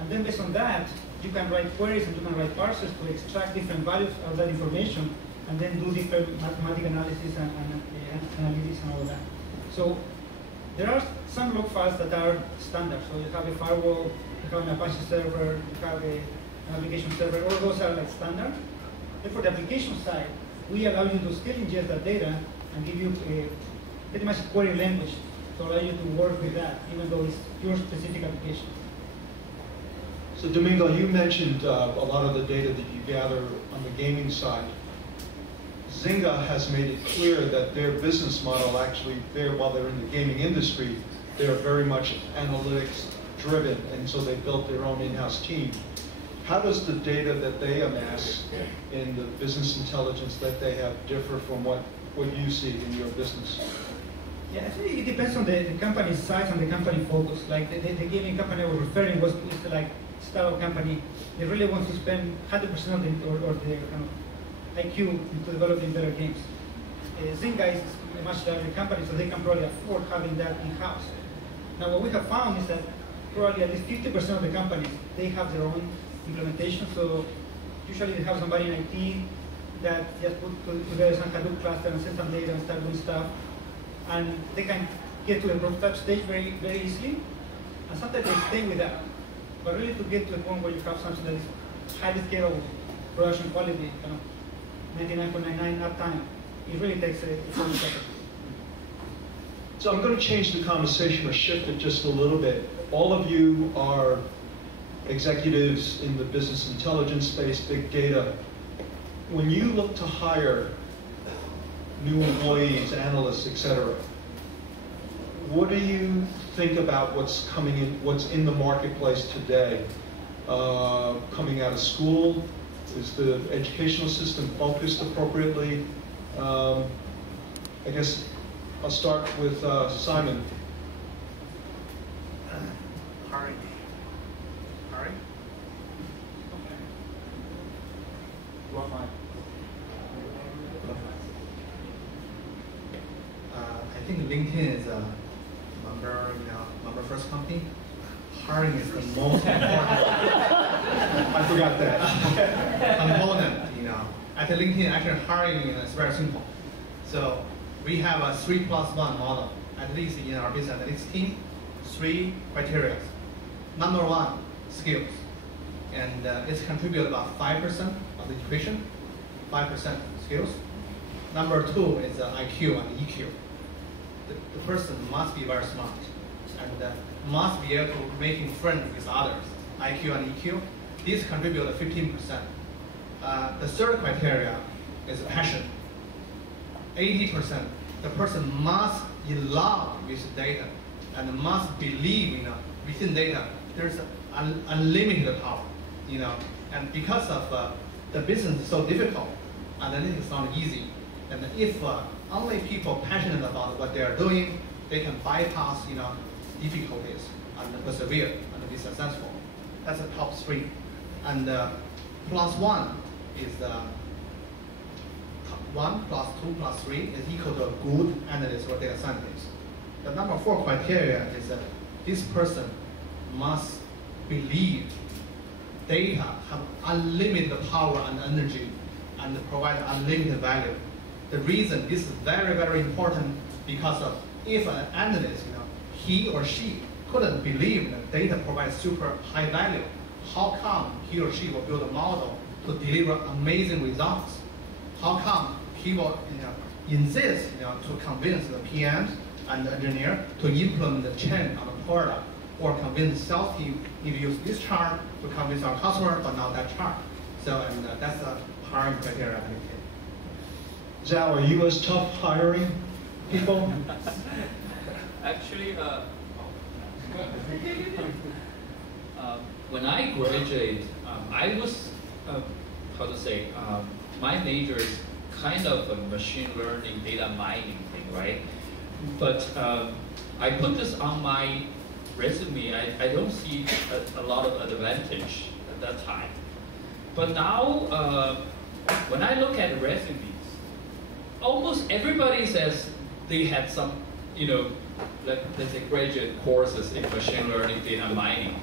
And then based on that, you can write queries and you can write parsers to extract different values of that information and then do different mathematical analysis and analytics and all that. So there are some log files that are standard. So you have a firewall, you have an Apache server, you have an application server, all those are like standard. Then for the application side, we allow you to still ingest that data and give you pretty much a query language to allow you to work with that, even though it's your specific application. So Domingo, you mentioned a lot of the data that you gather on the gaming side. Zynga has made it clear that their business model actually, while they're in the gaming industry, they're very much analytics driven, and so they built their own in-house team. How does the data that they amass in the business intelligence that they have differ from what you see in your business? Yeah, I think it depends on the company size and the company focus. Like the gaming company I was referring was like startup company. They really want to spend 100% of their kind of IQ into developing better games. Zynga is a much larger company, so they can probably afford having that in-house. Now, what we have found is that probably at least 50% of the companies, they have their own implementation. So usually they have somebody in IT that just put together some Hadoop cluster and send some data and start doing stuff. And they can get to the prototype stage very, very easily. And sometimes they stay with that. But really to get to a point where you have something that is highly scalable, production quality, kind of 99.99 uptime, it really takes a long time. So I'm going to change the conversation or shift it just a little bit. All of you are executives in the business intelligence space, big data. When you look to hire new employees, analysts, etc., what do you think about what's coming in, what's in the marketplace today? Coming out of school, is the educational system focused appropriately? I guess I'll start with Simon. Hiring. You want mine? I think LinkedIn is a number first company. Hiring is the most important. I forgot that. Component, At LinkedIn, actually hiring is very simple. So we have a 3+1 model, at least in our business analytics team. 3 criteria. Number 1, skills. And it's contributed about 5% of the equation, 5% skills. Number 2 is IQ and EQ. The person must be very smart and must be able to making friends with others, IQ and EQ. These contribute 15%. The third criteria is passion. 80%. The person must in love with data and must believe within data. There's unlimited power, And because of the business is so difficult, analytics is not easy. And if only people passionate about what they are doing, they can bypass, difficulties and persevere and be successful. That's the top 3. And +1 is 1 plus 2 plus 3 is equal to a good analyst or data scientist. The number 4 criteria is that this person must believe data have unlimited power and energy and provide unlimited value. The reason this is very, very important because of if an analyst, he or she couldn't believe that data provides super high value, how come he or she will build a model to deliver amazing results? How come he will insist to convince the PMs and the engineer to implement the change on the product, or convince the sales team if you use this chart to convince our customer, but not that chart? So, and that's a hiring criteria. Zhao, are you as tough hiring people? Actually, when I graduated, I was, my major is kind of a machine learning, data mining thing, right? But I put this on my resume. I don't see a lot of advantage at that time. But now, when I look at resumes, almost everybody says they had some, let's say graduate courses in machine learning, data mining.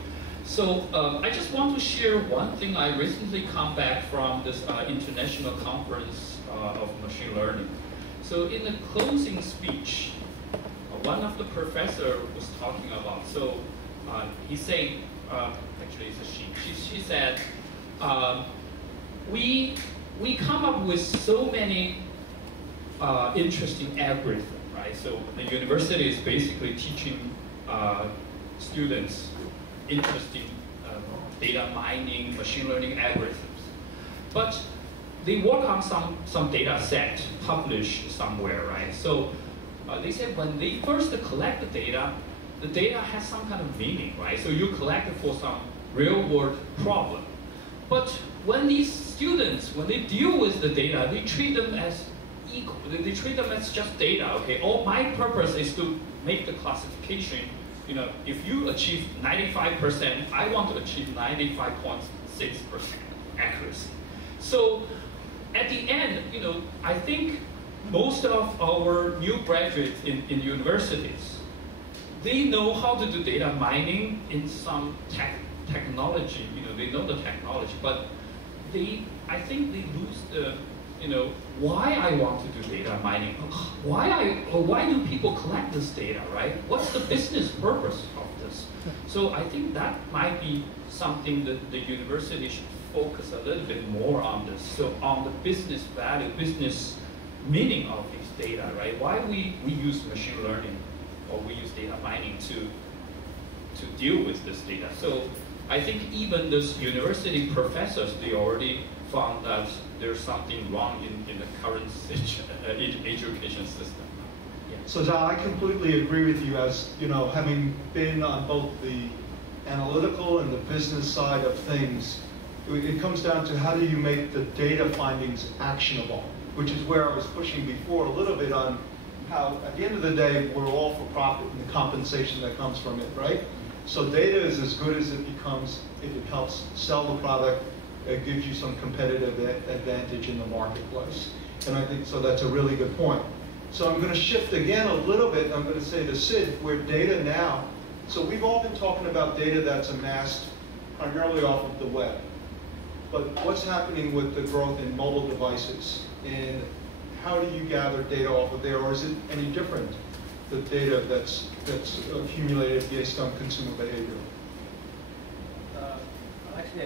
So I just want to share one thing. I recently come back from this international conference of machine learning. So in the closing speech, one of the professor was talking about, so he's saying, actually it's a she, she said, we come up with so many interesting algorithms, right? So the university is basically teaching students interesting data mining, machine learning algorithms. But they work on some data set published somewhere, right? So they said when they first collect the data has some kind of meaning, right? So you collect it for some real world problem. But when these students, when they deal with the data, they treat them as equal. They treat them as just data, okay? All my purpose is to make the classification. You know, if you achieve 95%, I want to achieve 95.6% accuracy. So at the end, you know, I think most of our new graduates in universities, they know how to do data mining in some technology. You know, they know the technology, but I think they lose the, you know, why I want to do data mining. Why do people collect this data, right? What's the business purpose of this? So I think that might be something that the university should focus a little bit more on this. So on the business value, business meaning of these data, right? Why we use machine learning or we use data mining to deal with this data. So I think even those university professors, they already found that there's something wrong in the current education system. Yeah. So Zhao, I completely agree with you, as you know, having been on both the analytical and the business side of things. It comes down to how do you make the data findings actionable, which is where I was pushing before a little bit on how, at the end of the day, we're all for profit and the compensation that comes from it, right? So data is as good as it becomes if it helps sell the product, it gives you some competitive advantage in the marketplace. And I think, so that's a really good point. So I'm going to shift again a little bit. I'm going to say to Sid, where data now, so we've all been talking about data that's amassed primarily off of the web. But what's happening with the growth in mobile devices? And how do you gather data off of there? Or is it any different, the data that's accumulated based on consumer behavior? I'll actually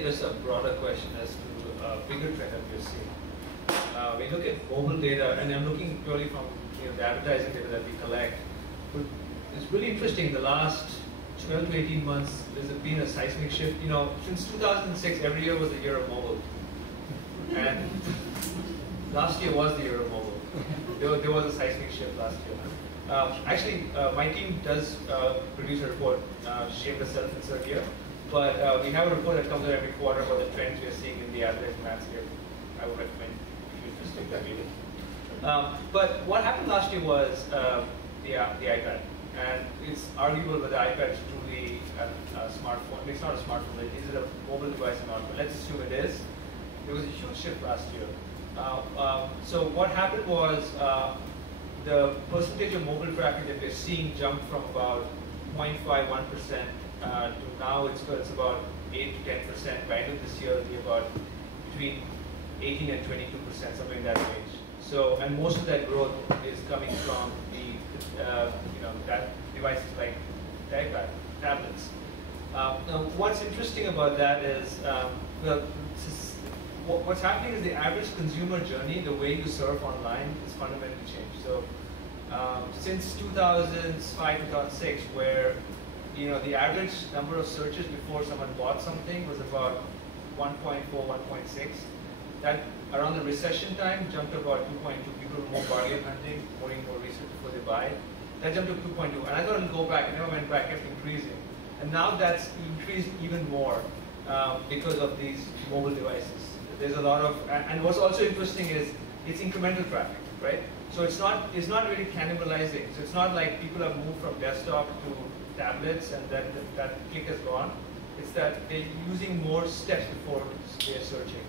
address a broader question as to a bigger trend that we're seeing. We look at mobile data, and I'm looking purely from the advertising data that we collect. But it's really interesting. The last 12 to 18 months, there's been a seismic shift. You know, since 2006, every year was the year of mobile, and last year was the year of mobile. There was a seismic shift last year. My team does produce a report, shameless self-insert here. But we have a report that comes out every quarter about the trends we are seeing in the advertising landscape. I would recommend if you're interested that read it. But what happened last year was the iPad. And it's arguable whether the iPad is truly a smartphone. I mean, it's not a smartphone. Is it a mobile device or not? But let's assume it is. There was a huge shift last year. So what happened was the percentage of mobile traffic that we're seeing jumped from about 0.51% to now it's about 8 to 10%. By end of this year, it'll be about between 18 and 22%, something in that range. So, and most of that growth is coming from the that devices like the iPad, tablets. Now, what's interesting about that is what's happening is the average consumer journey, the way you surf online, is fundamentally changed. So, since 2005, 2006, where the average number of searches before someone bought something was about 1.4, 1.6. That around the recession time jumped to about 2.2. People were more bargain hunting, more research before they buy. That jumped to 2.2. And I thought it'll go back. It never went back, kept increasing. And now that's increased even more because of these mobile devices. There's a lot of, and what's also interesting is it's incremental traffic, right? So it's not really cannibalizing. So it's not like people have moved from desktop to tablets and then that click has gone. It's that they're using more steps before they're searching.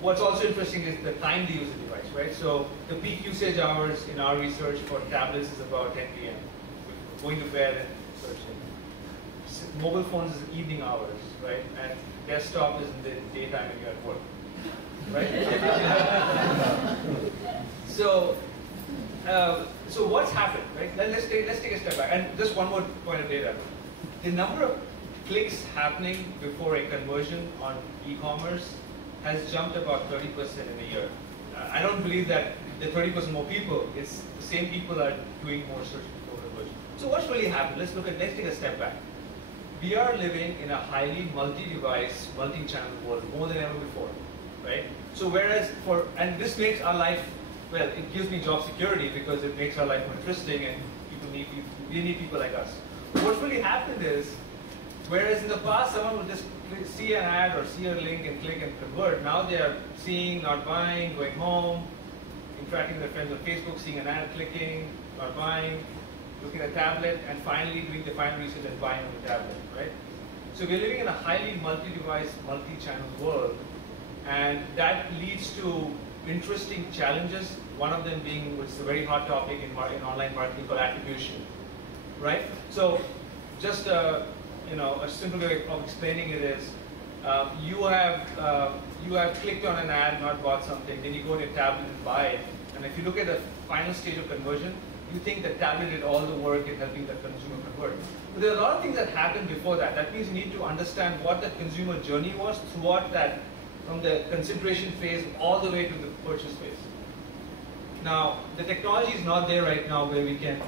What's also interesting is the time they use the device, right? So the peak usage hours in our research for tablets is about 10 p.m. Going to bed and searching. Mobile phones is evening hours, right? And desktop is in the daytime when you're at work, right? So what's happened, right? Let's take a step back. And just one more point of data. The number of clicks happening before a conversion on e-commerce has jumped about 30% in a year. I don't believe that the 30% more people, it's the same people are doing more search before conversion. So what's really happened? Let's take a step back. We are living in a highly multi-device, multi-channel world more than ever before, right? So whereas and this makes our life, well, it gives me job security because it makes our life more interesting and we need people like us. What's really happened is, whereas in the past someone would just see an ad or see a link and click and convert, now they are seeing, not buying, going home, interacting with their friends on Facebook, seeing an ad, clicking, not buying, looking at a tablet, and finally doing the final research and buying on the tablet, right? So we're living in a highly multi-device, multi-channel world, and that leads to interesting challenges, one of them being, which is a very hot topic in online marketing, called attribution, right? So just a simple way of explaining it is, you have clicked on an ad, not bought something, then you go to your tablet and buy it, and if you look at the final stage of conversion, you think the tablet did all the work in helping the consumer convert. But there are a lot of things that happened before that. That means you need to understand what the consumer journey was throughout that, from the consideration phase all the way to the purchase phase. Now, the technology is not there right now where we can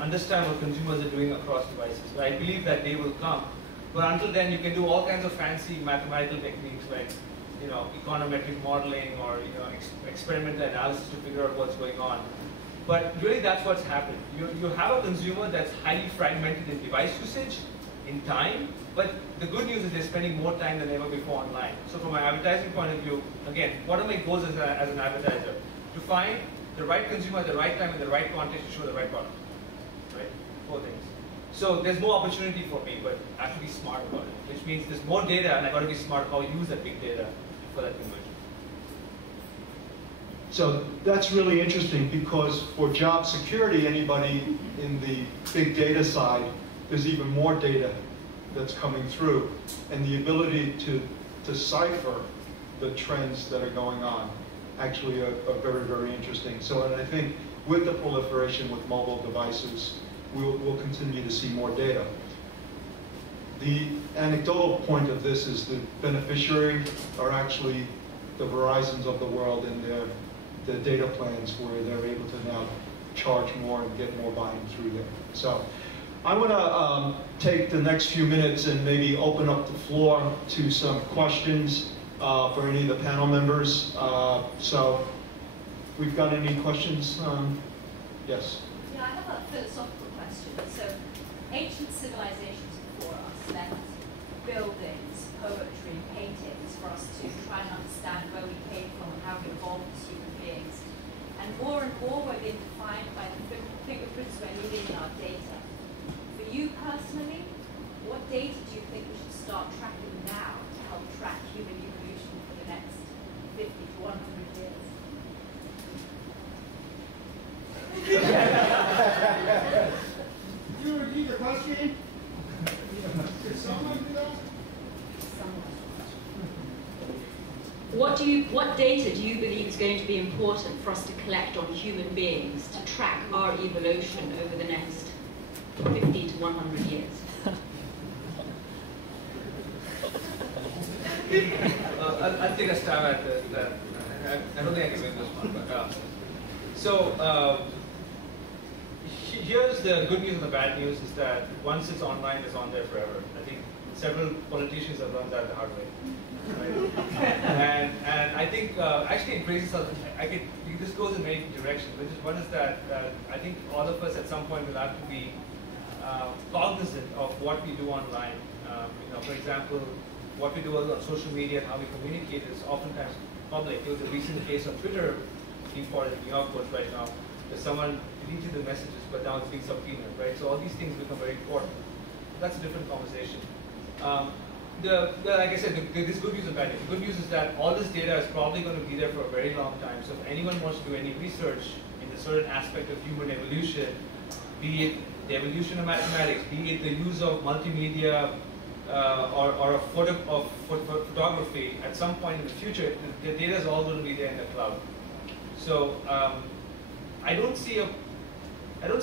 understand what consumers are doing across devices. But I believe that day will come. But until then, you can do all kinds of fancy mathematical techniques like, econometric modeling or experimental analysis to figure out what's going on. But really, that's what's happened. You have a consumer that's highly fragmented in device usage, in time. But the good news is they're spending more time than ever before online. So from an advertising point of view, again, what are my goals as an advertiser? To find the right consumer at the right time in the right context to show the right product, right? 4 things. So there's more opportunity for me, but I have to be smart about it, which means there's more data, and I got to be smart how I use that big data for that conversion. So that's really interesting because for job security, anybody in the big data side, there's even more data that's coming through, and the ability to decipher the trends that are going on actually are very, very interesting. So, and I think with the proliferation with mobile devices, we'll continue to see more data. The anecdotal point of this is the beneficiary are actually the Verizons of the world and the data plans where they're able to now charge more and get more buying through there. So I'm going to take the next few minutes and maybe open up the floor to some questions for any of the panel members. So we've got any questions? Yes? Yeah, I have a philosophical question. So ancient civilizations before us left buildings, poetry, paintings for us to try and understand where we came from and how we evolved as human beings. And more we're being defined by the fingerprints we're leaving in our data. For you personally, what data do you think we should start tracking now to help track human evolution for the next 50 to 100 years? You repeat the question? Did someone do that? What data do you believe is going to be important for us to collect on human beings to track our evolution over the next 50 to 100 years? I'll take a stab at that. I don't think I can win this one. But, here's the good news and the bad news is that once it's online, it's on there forever. I think several politicians have learned that the hard way. Right? and I think actually it raises this goes in many directions. One is that I think all of us at some point will have to be cognizant of what we do online. For example, what we do on social media and how we communicate is oftentimes public. There was a recent case on Twitter being part of the New York Post right now. There's someone deleted the messages, but now it's being subpoenaed, right? So all these things become very important. That's a different conversation. Like I said, there's good news and bad news. The good news is that all this data is probably going to be there for a very long time. So if anyone wants to do any research in a certain aspect of human evolution, be it the evolution of mathematics, be it the use of multimedia or photography, at some point in the future, the data is all going to be there in the cloud. So I don't see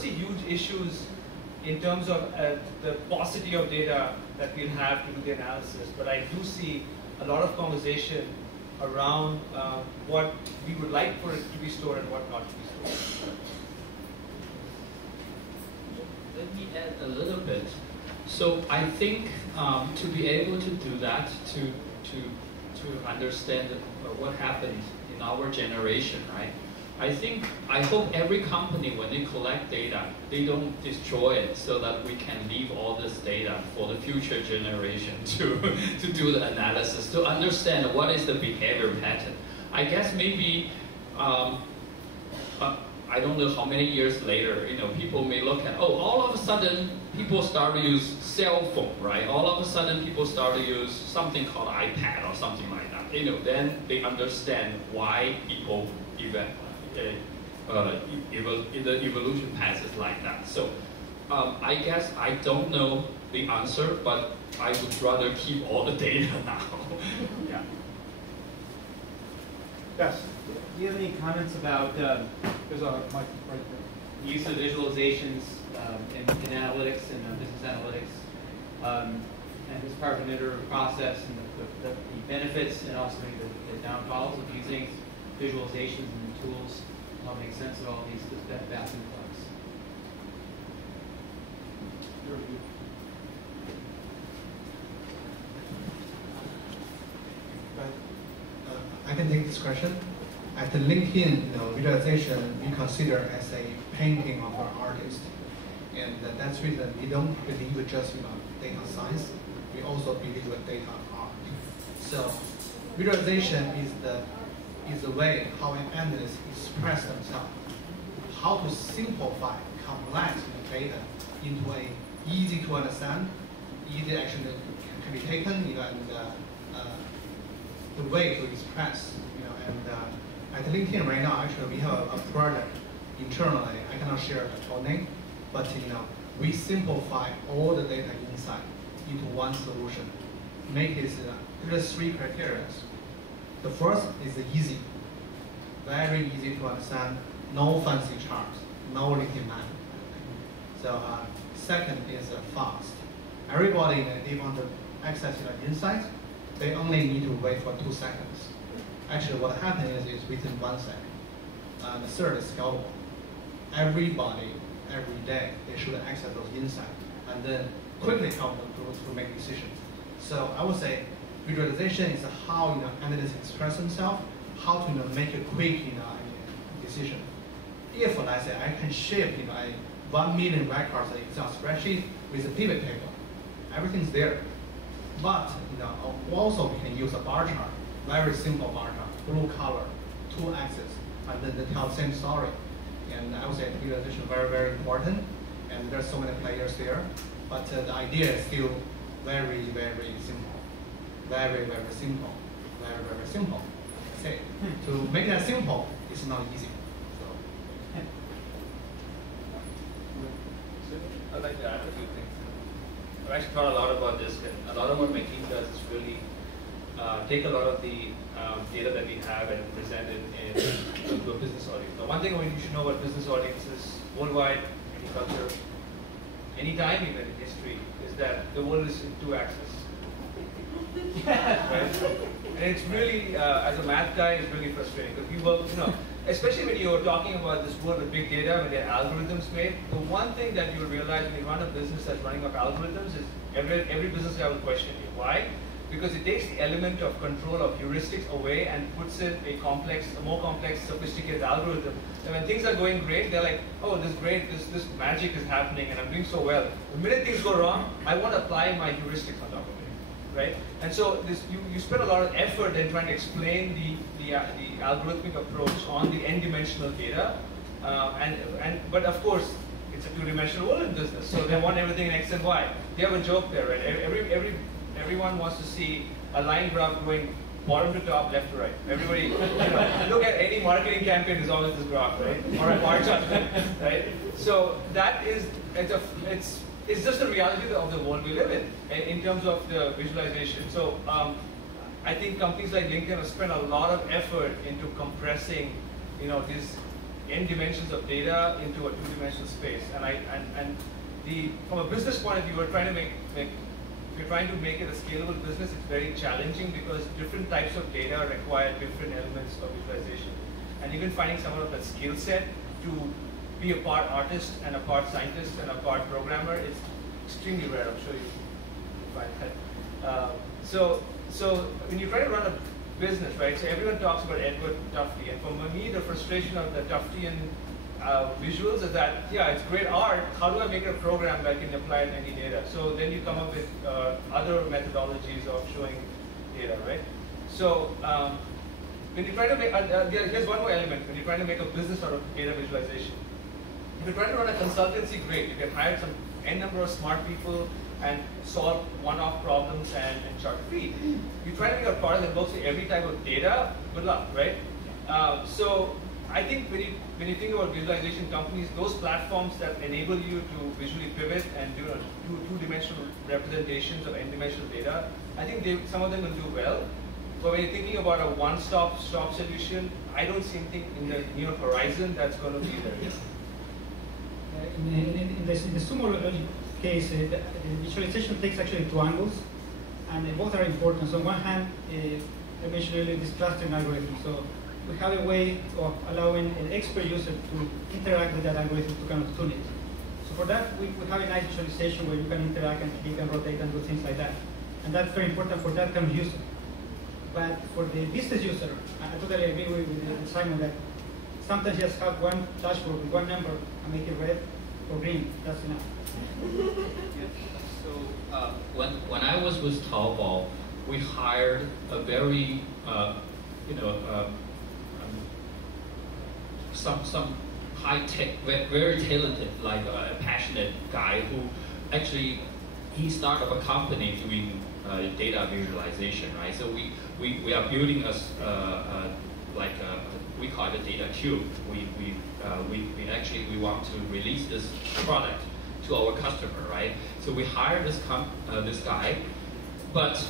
huge issues in terms of the paucity of data that we'll have to do the analysis, but I do see a lot of conversation around what we would like for it to be stored and what not to be stored. Let me add a little bit. So I think to be able to do that, to understand what happened in our generation, right? I hope every company, when they collect data, they don't destroy it so that we can leave all this data for the future generation to do the analysis, to understand what is the behavior pattern. I guess maybe, I don't know how many years later, people may look at, all of a sudden, people start to use cell phone, right? All of a sudden, people start to use something called iPad or something like that. Then they understand why people the evolution path is like that. So I guess I don't know the answer, but I would rather keep all the data now. Yeah. Yes. Do you have any comments about There's a mic right there. use of visualizations in analytics and business analytics, and as part of an iterative process, and the benefits and also maybe the downfalls of using visualizations and tools to help make sense of all these vast influx? I can take this question. At the LinkedIn visualization, we consider as a painting of our artist, and that's reason we don't believe just data science. We also believe in data art. So visualization is the way how an analyst express themselves, how to simplify complex data into a easy to understand, easy action that can be taken, and the way to express, at LinkedIn right now, actually, we have a project internally. I cannot share the full name, but we simplify all the data insight into one solution. Make it there's 3 criteria. The first is easy, very easy to understand, no fancy charts, no LinkedIn map. So second is fast. Everybody, they want to access insights, they only need to wait for 2 seconds. Actually, what happens is within 1 second. And the third is scalable. Everybody, every day, they should access those insights and then quickly help them to make decisions. So I would say visualization is how analysts express themselves, how to make a quick decision. If, let's say, I can ship 1 million records in Excel spreadsheet with a pivot table, everything's there. But also we can use a bar chart, very simple bar chart, blue color, 2 axes, and then they tell the same story. And I would say visualization is very, very important, and there's so many players there. But the idea is still very, very simple. Very, very simple. Very, very simple. Say, to make that simple, it's not easy. I'd like to add a few things. I've actually thought a lot about this, and a lot of what my team does is really take a lot of the data that we have and present it into a business audience. Now, one thing you should know about business audiences worldwide, any culture, any time even in history, is that the world is in 2 axes. Right? And it's really, as a math guy, it's really frustrating because we work, especially when you're talking about this world with big data, when there are algorithms made, the one thing that you'll realize when you run a business that's running off algorithms is every business guy will question you. Why? Because it takes the element of control of heuristics away and puts in a more complex, sophisticated algorithm. And when things are going great, they're like, oh, this is great, this magic is happening, and I'm doing so well. The minute things go wrong, I want to apply my heuristics on top of it, right? And so you spend a lot of effort in trying to explain the algorithmic approach on the n-dimensional data, but of course, it's a 2-dimensional world in business, so they want everything in X and Y. They have a joke there, right? Everyone wants to see a line graph going bottom to top, left to right. Everybody, look at any marketing campaign, there's always this graph, right? Or a bar chart, right? So that is, it's just the reality of the world we live in terms of the visualization. So I think companies like LinkedIn have spent a lot of effort into compressing, these n dimensions of data into a 2-dimensional space. And from a business point of view, we're trying to make you're trying to make it a scalable business, it's very challenging because different types of data require different elements of visualization. And even finding someone of that skill set to be a part artist and a part scientist and a part programmer is extremely rare. I'm sure you find that. So when you try to run a business, right? So everyone talks about Edward Tufte, and for me, the frustration of the Tuftean visuals is that, yeah, it's great art. How do I make a program that can apply in any data? So then you come up with other methodologies of showing data, right? So when you try to make, here's one more element. When you're trying to make a business out of data visualization, if you're trying to run a consultancy, great. You can hire some n number of smart people and solve one-off problems and charge a fee. You try to make a product that works with every type of data, good luck, right? So I think when you think about visualization companies, those platforms that enable you to visually pivot and do two-dimensional representations of n-dimensional data, I think some of them will do well. But when you're thinking about a one-stop shop solution, I don't see anything in the near horizon that's going to be there. In the Sumo Logic case, the visualization takes actually two angles, and both are important. So on one hand, I mentioned earlier this clustering algorithm. So we have a way of allowing an expert user to interact with that algorithm to kind of tune it. So for that, we have a nice visualization where you can interact and you can rotate and do things like that. And that's very important for that kind of user. But for the business user, I totally agree with Simon that sometimes you just have one dashboard with one number and make it red or green. That's enough. So when I was with Taobao, we hired a very some high tech, very talented, like a passionate guy who actually he started a company doing data visualization, right? So we are building we call it a data cube. We actually want to release this product to our customer, right? So we hired this guy, but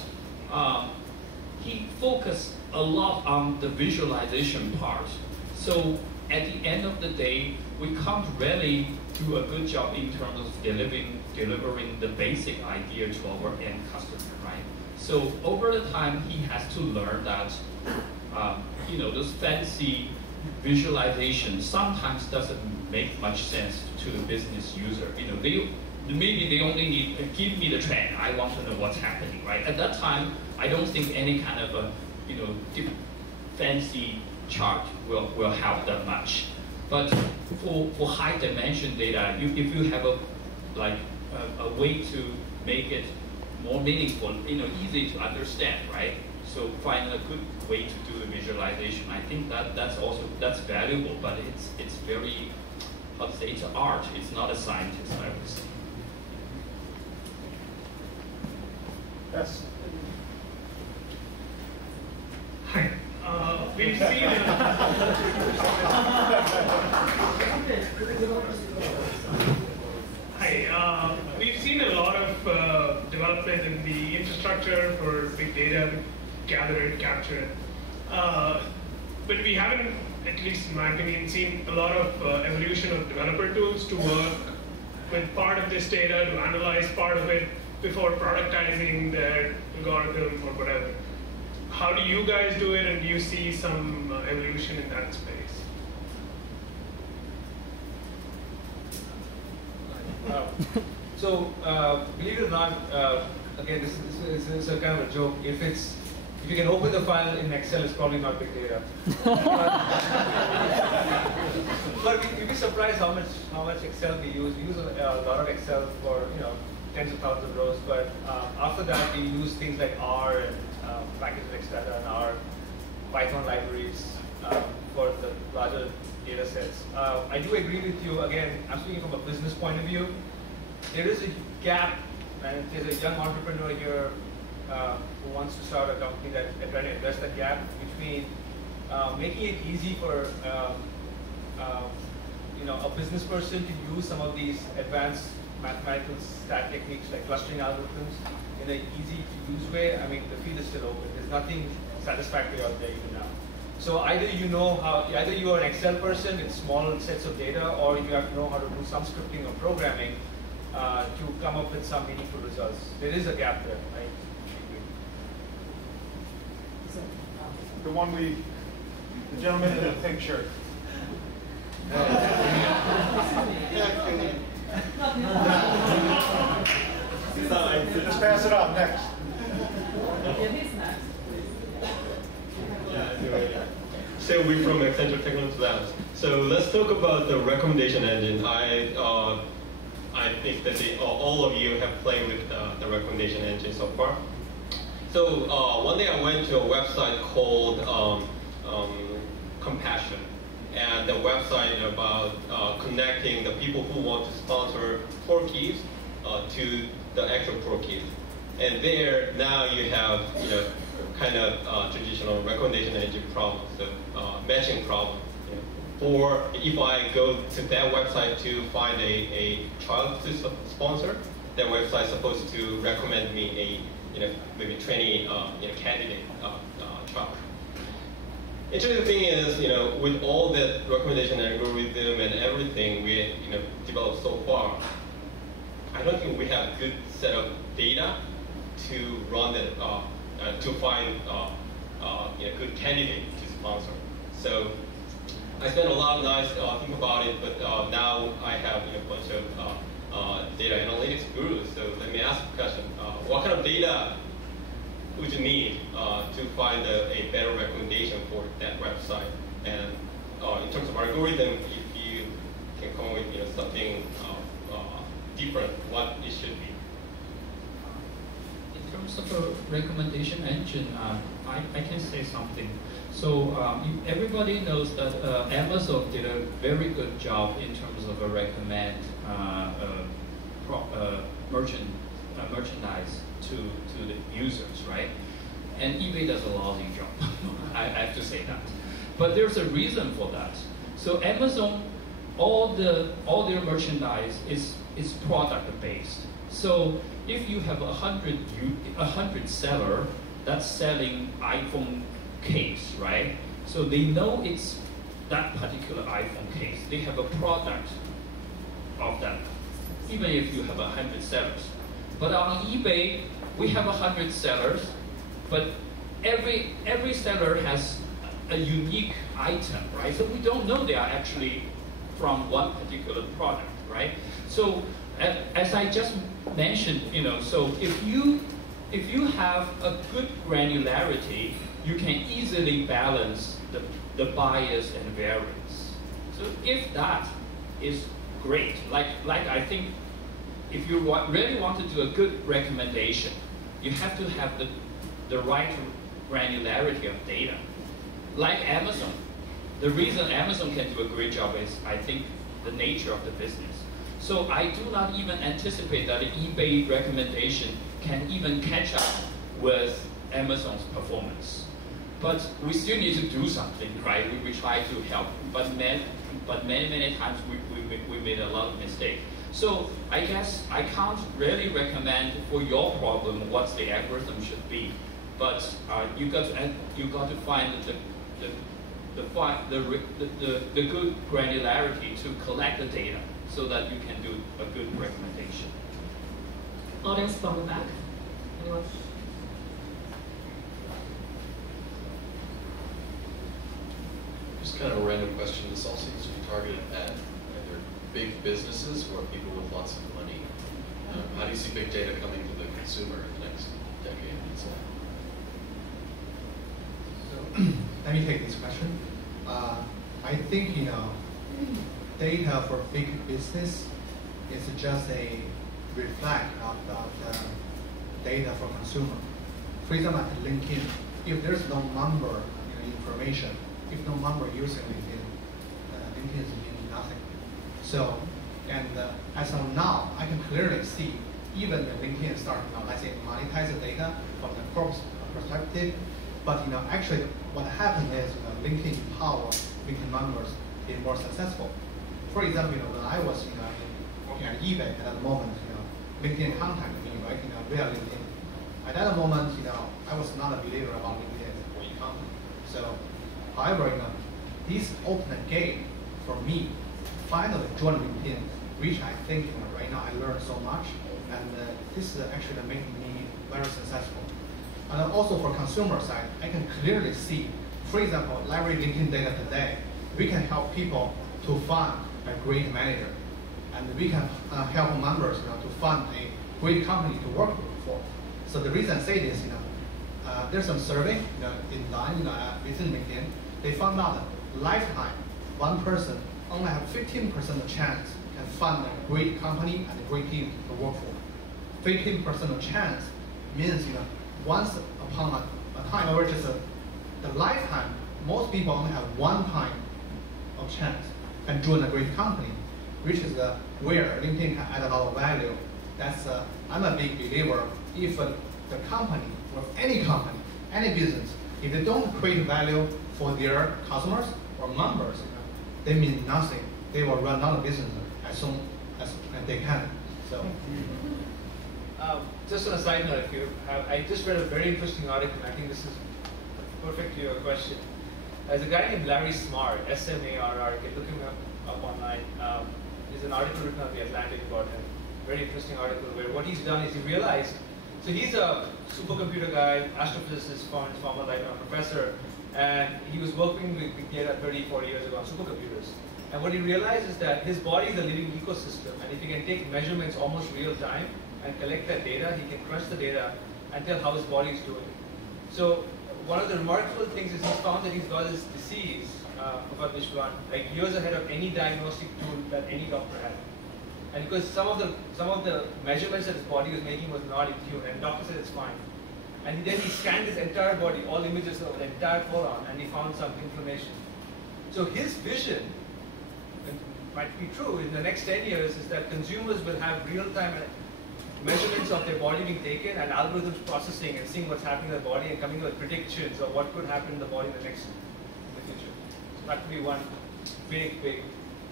he focused a lot on the visualization part. So at the end of the day, we can't really do a good job in terms of delivering the basic idea to our end customer, right? So over the time, he has to learn that those fancy visualization sometimes doesn't make much sense to the business user. Maybe they only need give me the trend. I want to know what's happening, right? At that time, I don't think any kind of a fancy chart will help that much. But for high dimension data, if you have a way to make it more meaningful, easy to understand, right? So find a good way to do the visualization. I think that's valuable, but it's very, how to say, it's an art. It's not a scientist, I would say. Yes. Hi. We've seen. Hi. We've seen a lot of development in the infrastructure for big data, gather it, capture it. But we haven't, at least in my opinion, seen a lot of evolution of developer tools to work with part of this data, to analyze part of it before productizing their algorithm or whatever. How do you guys do it, and do you see some evolution in that space? Believe it or not, again, this is a kind of a joke. If you can open the file in Excel, it's probably not big data. But you'd be surprised how much Excel we use. We use a lot of Excel for tens of thousands of rows. But after that, we use things like R and packages like Stata and R, Python libraries for the larger data sets. I do agree with you. Again, I'm speaking from a business point of view. There is a gap, and there's a young entrepreneur here who wants to start a company that trying to address that gap between making it easy for a business person to use some of these advanced mathematical stat techniques like clustering algorithms in an easy to use way. I mean, the field is still open. There's nothing satisfactory out there even now. So either either you're an Excel person with small sets of data, or you have to know how to do some scripting or programming to come up with some meaningful results. There is a gap there, right? The gentleman in the pink shirt. Just pass it on, next. So we're from Accenture Technology Labs. So let's talk about the recommendation engine. I think that all of you have played with the recommendation engine so far. So one day I went to a website called Compassion, and the website about connecting the people who want to sponsor porkies to the actual porkies. And there now you have kind of traditional recommendation engine problems, the matching problem. Or if I go to that website to find a child to sponsor, that website is supposed to recommend me a maybe 20 candidate child. Interesting thing is, with all that recommendation algorithm and everything we developed so far, I don't think we have a good set of data to run that to find good candidate to sponsor. So I spent a lot of nights thinking about it, but now I have a bunch of data analytics gurus. So let me ask a question: what kind of data would you need to find a better recommendation for that website? And in terms of algorithm, if you can come up with something different, what it should be. In terms of a recommendation engine, I can say something. So everybody knows that Amazon did a very good job in terms of a recommend merchandise to the users, right? And eBay does a lousy job. I have to say that. But there's a reason for that. So Amazon, all their merchandise is product based. So if you have 100 seller that's selling iPhone case, right? So they know it's that particular iPhone case. They have a product of that, even if you have 100 sellers. But on eBay, we have 100 sellers, but every seller has a unique item, right? So we don't know they are actually from one particular product, right? So as I just mentioned, so if you have a good granularity, you can easily balance the bias and variance. So if that is great, like I think if you really want to do a good recommendation, you have to have the right granularity of data. Like Amazon, the reason Amazon can do a great job is, I think, the nature of the business. So I do not even anticipate that an eBay recommendation can even catch up with Amazon's performance. But we still need to do something, right? We try to help, but many times we made a lot of mistakes. So I guess I can't really recommend for your problem what the algorithm should be, but you got to find the good granularity to collect the data so that you can do a good recommendation. Audience from the back. Anyone? Just kind of a random question. This all seems to be targeted at either big businesses or people with lots of money. How do you see big data coming to the consumer in the next decade? So, let me take this question. I think data for big business is just a reflect of the data for consumer. For example, at LinkedIn, if there's no number information, if no number using LinkedIn, LinkedIn is meaning nothing. So, and as of now, I can clearly see even when LinkedIn starting let's say monetize the data from the corp's perspective, but actually what happened is LinkedIn power LinkedIn members be more successful. For example, when I was working at eBay at that moment, LinkedIn contacted me, right? Via LinkedIn. At that moment, I was not a believer about LinkedIn as a great company. So, however, this opened a gate for me to finally join LinkedIn which I think right now I learned so much, and this is actually making me very successful. And also for consumer side, I can clearly see, for example, leveraging LinkedIn data today, we can help people to find a great manager, and we can help members to find a great company to work for. So the reason I say this, there's some survey in done within LinkedIn. They found out that lifetime, one person only have 15% of chance can find a great company and a great team to work for. 15% of chance means once upon a time, or just the lifetime, most people only have one time of chance and join a great company, which is where LinkedIn can add a lot of value. That's I'm a big believer. If the company or any company, any business, if they don't create value for their customers or members, they mean nothing. They will run out of business as soon as they can. So. Just on a side note, if you have, I just read a very interesting article, and I think this is perfect to your question. There's a guy named Larry Smart, S-M-A-R-R, you can look him up online. There's an article written on The Atlantic about him, very interesting article, where what he's done is he realized, so he's a supercomputer guy, astrophysicist, former professor, and he was working with big data 30, 40 years ago on supercomputers. And what he realized is that his body is a living ecosystem, and if he can take measurements almost real time and collect that data, he can crunch the data and tell how his body is doing. So one of the remarkable things is he's found that he's got this disease, about this one, like years ahead of any diagnostic tool that any doctor had. And because some of the measurements that his body was making was not in tune, and the doctor said it's fine. And then he scanned his entire body, all images of the entire forearm, and he found some inflammation. So his vision, it might be true, in the next 10 years is that consumers will have real-time measurements of their body being taken and algorithms processing and seeing what's happening in the body and coming up with predictions of what could happen in the body in the future. So that could be one big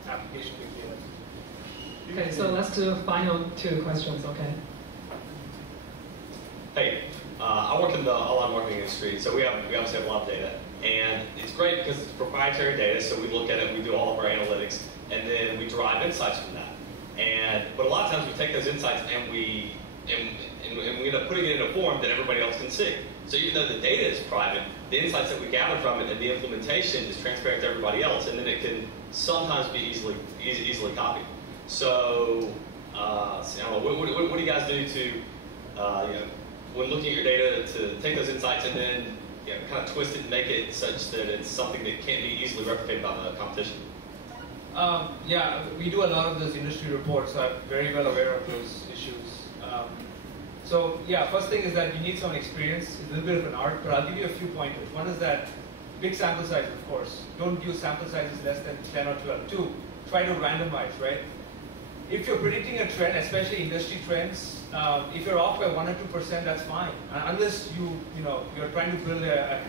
application of big data. Okay, so let's do final 2 questions, okay? Hey, I work in the online marketing industry, so we obviously have a lot of data. And it's great because it's proprietary data, so we look at it, we do all of our analytics, and then we derive insights from that. But a lot of times we take those insights and we end up putting it in a form that everybody else can see. So even though the data is private, the insights that we gather from it and the implementation is transparent to everybody else, and then it can sometimes be easily copied. So, I don't know, what do you guys do to, when looking at your data, to take those insights and then kind of twist it and make it such that it's something that can't be easily replicated by the competition? Yeah, we do a lot of those industry reports, so I'm very well aware of those issues. So yeah, first thing is that you need some experience. It's a little bit of an art, but I'll give you a few pointers. One is that big sample sizes, of course. Don't use sample sizes less than 10 or 12. 2, try to randomize, right? If you're predicting a trend, especially industry trends, if you're off by 1 or 2%, that's fine. Unless you're trying to build a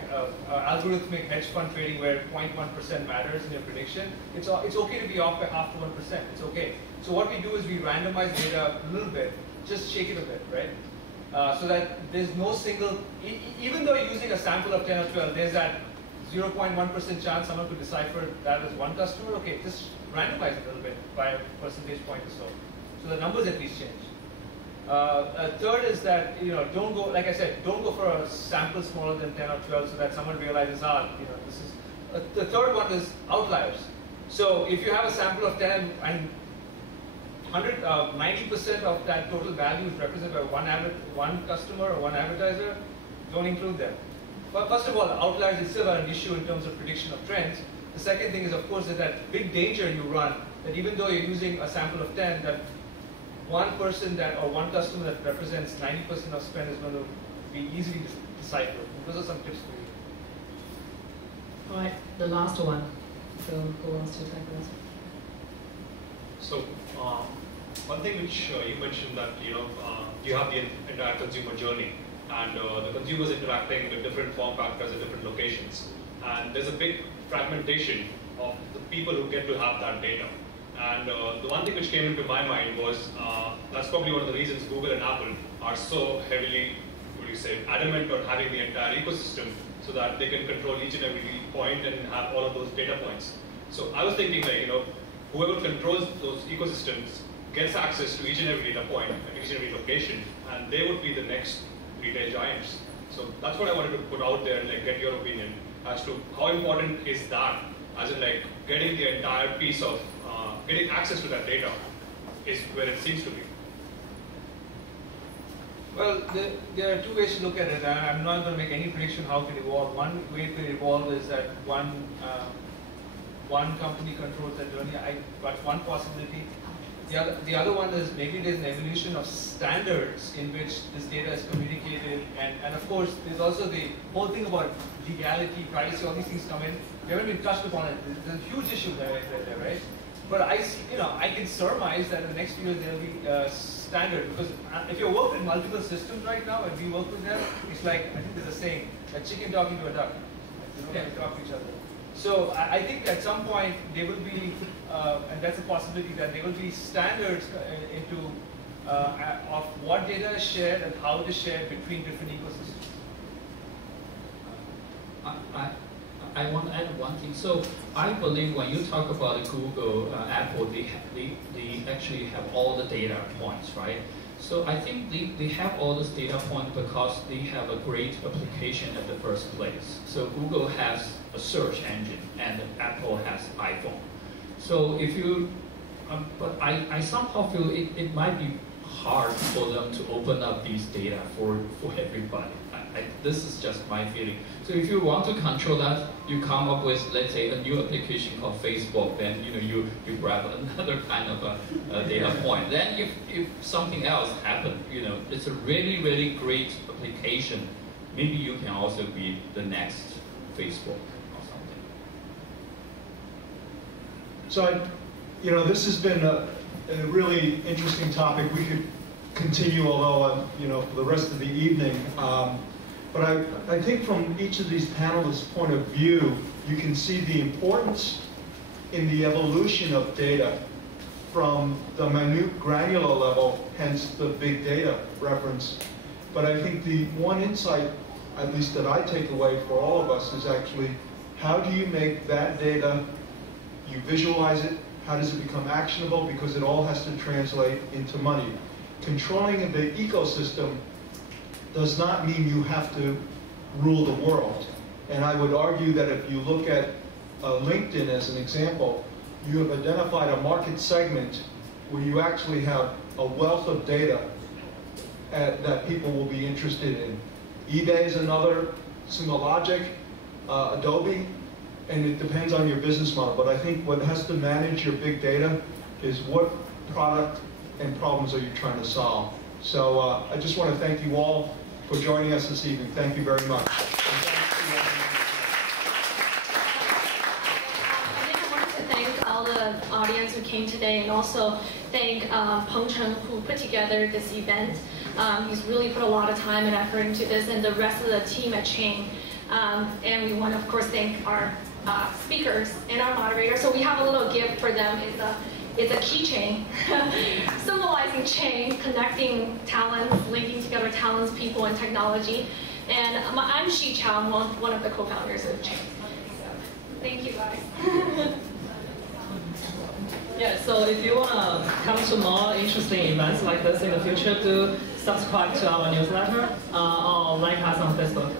algorithmic hedge fund trading where 0.1% matters in your prediction, it's okay to be off by half to 1%. It's okay. So what we do is we randomize data a little bit, just shake it a bit, right? So that there's no single, even though you're using a sample of 10 or 12, there's that 0.1% chance someone could decipher that as one customer. Okay, just randomize it a little bit by a percentage point or so. So the numbers at least change. Third is that, don't go, like I said, don't go for a sample smaller than 10 or 12 so that someone realizes, this is, the third one is outliers. So if you have a sample of 10 and 90% of that total value is represented by one customer or one advertiser, don't include them. But first of all, outliers is still an issue in terms of prediction of trends. The second thing is, of course, is that big danger you run, that even though you're using a sample of 10, that one person or one customer that represents 90% of spend is going to be easily deciphered. Those are some tips for you. All right, the last one. So who wants to tackle this? So one thing which you mentioned that you have the entire consumer journey, and the consumers interacting with different form factors at different locations, and there's a big fragmentation of the people who get to have that data. And the one thing which came into my mind was that's probably one of the reasons Google and Apple are so heavily, adamant on having the entire ecosystem so that they can control each and every point and have all of those data points. So I was thinking, whoever controls those ecosystems gets access to each and every data point at each and every location, and they would be the next retail giants. So that's what I wanted to put out there and like get your opinion as to how important is that, as in like getting the entire piece of, getting access to that data is where it seems to be. Well, there are two ways to look at it, and I'm not going to make any prediction how it will evolve. One way to evolve is that one company controls that journey. But one possibility. The other one is maybe there's an evolution of standards in which this data is communicated, and of course there's also the whole thing about legality, privacy, all these things come in. We haven't even touched upon it. There's a huge issue there, right? But I can surmise that in the next few years there will be standard, because if you work with multiple systems right now and we work with them, it's like, I think there's a saying, a chicken talking to a duck. They talk to each other. So I think at some point there will be, and that's a possibility, that there will be standards of what data is shared and how it is shared between different ecosystems. I want to add one thing. So I believe when you talk about Google, Apple, they actually have all the data points, right? So I think they have all those data points because they have a great application at the first place. So Google has a search engine and Apple has iPhone. So if you, but I somehow feel it might be hard for them to open up these data for everybody. This is just my feeling. So if you want to control that, you come up with, let's say, a new application called Facebook. Then you grab another kind of a data point. Then if something else happens, it's a really, really great application. Maybe you can also be the next Facebook or something. So this has been a really interesting topic. We could continue, although for the rest of the evening. But I think from each of these panelists' point of view, you can see the importance in the evolution of data from the minute granular level, hence the big data reference. But I think the one insight, at least that I take away for all of us, is actually how do you make that data, you visualize it, how does it become actionable? Because it all has to translate into money. Controlling the ecosystem does not mean you have to rule the world. And I would argue that if you look at LinkedIn as an example, you have identified a market segment where you actually have a wealth of data that people will be interested in. eBay is another, Sumo Logic, Adobe, and it depends on your business model. But I think what has to manage your big data is what product and problems are you trying to solve. So I just want to thank you all for joining us this evening. Thank you very much. I think I wanted to thank all the audience who came today, and also thank Peng Chen, who put together this event. He's really put a lot of time and effort into this, and the rest of the team at Chain. And we want to, of course, thank our speakers and our moderators. So we have a little gift for them. It's a keychain, symbolizing chain, connecting talents, linking together talents, people, and technology. And I'm Shi Chao, one of the co-founders of Chain. So, thank you, guys. Yeah, so if you want to come to more interesting events like this in the future, do subscribe to our newsletter or like us on Facebook.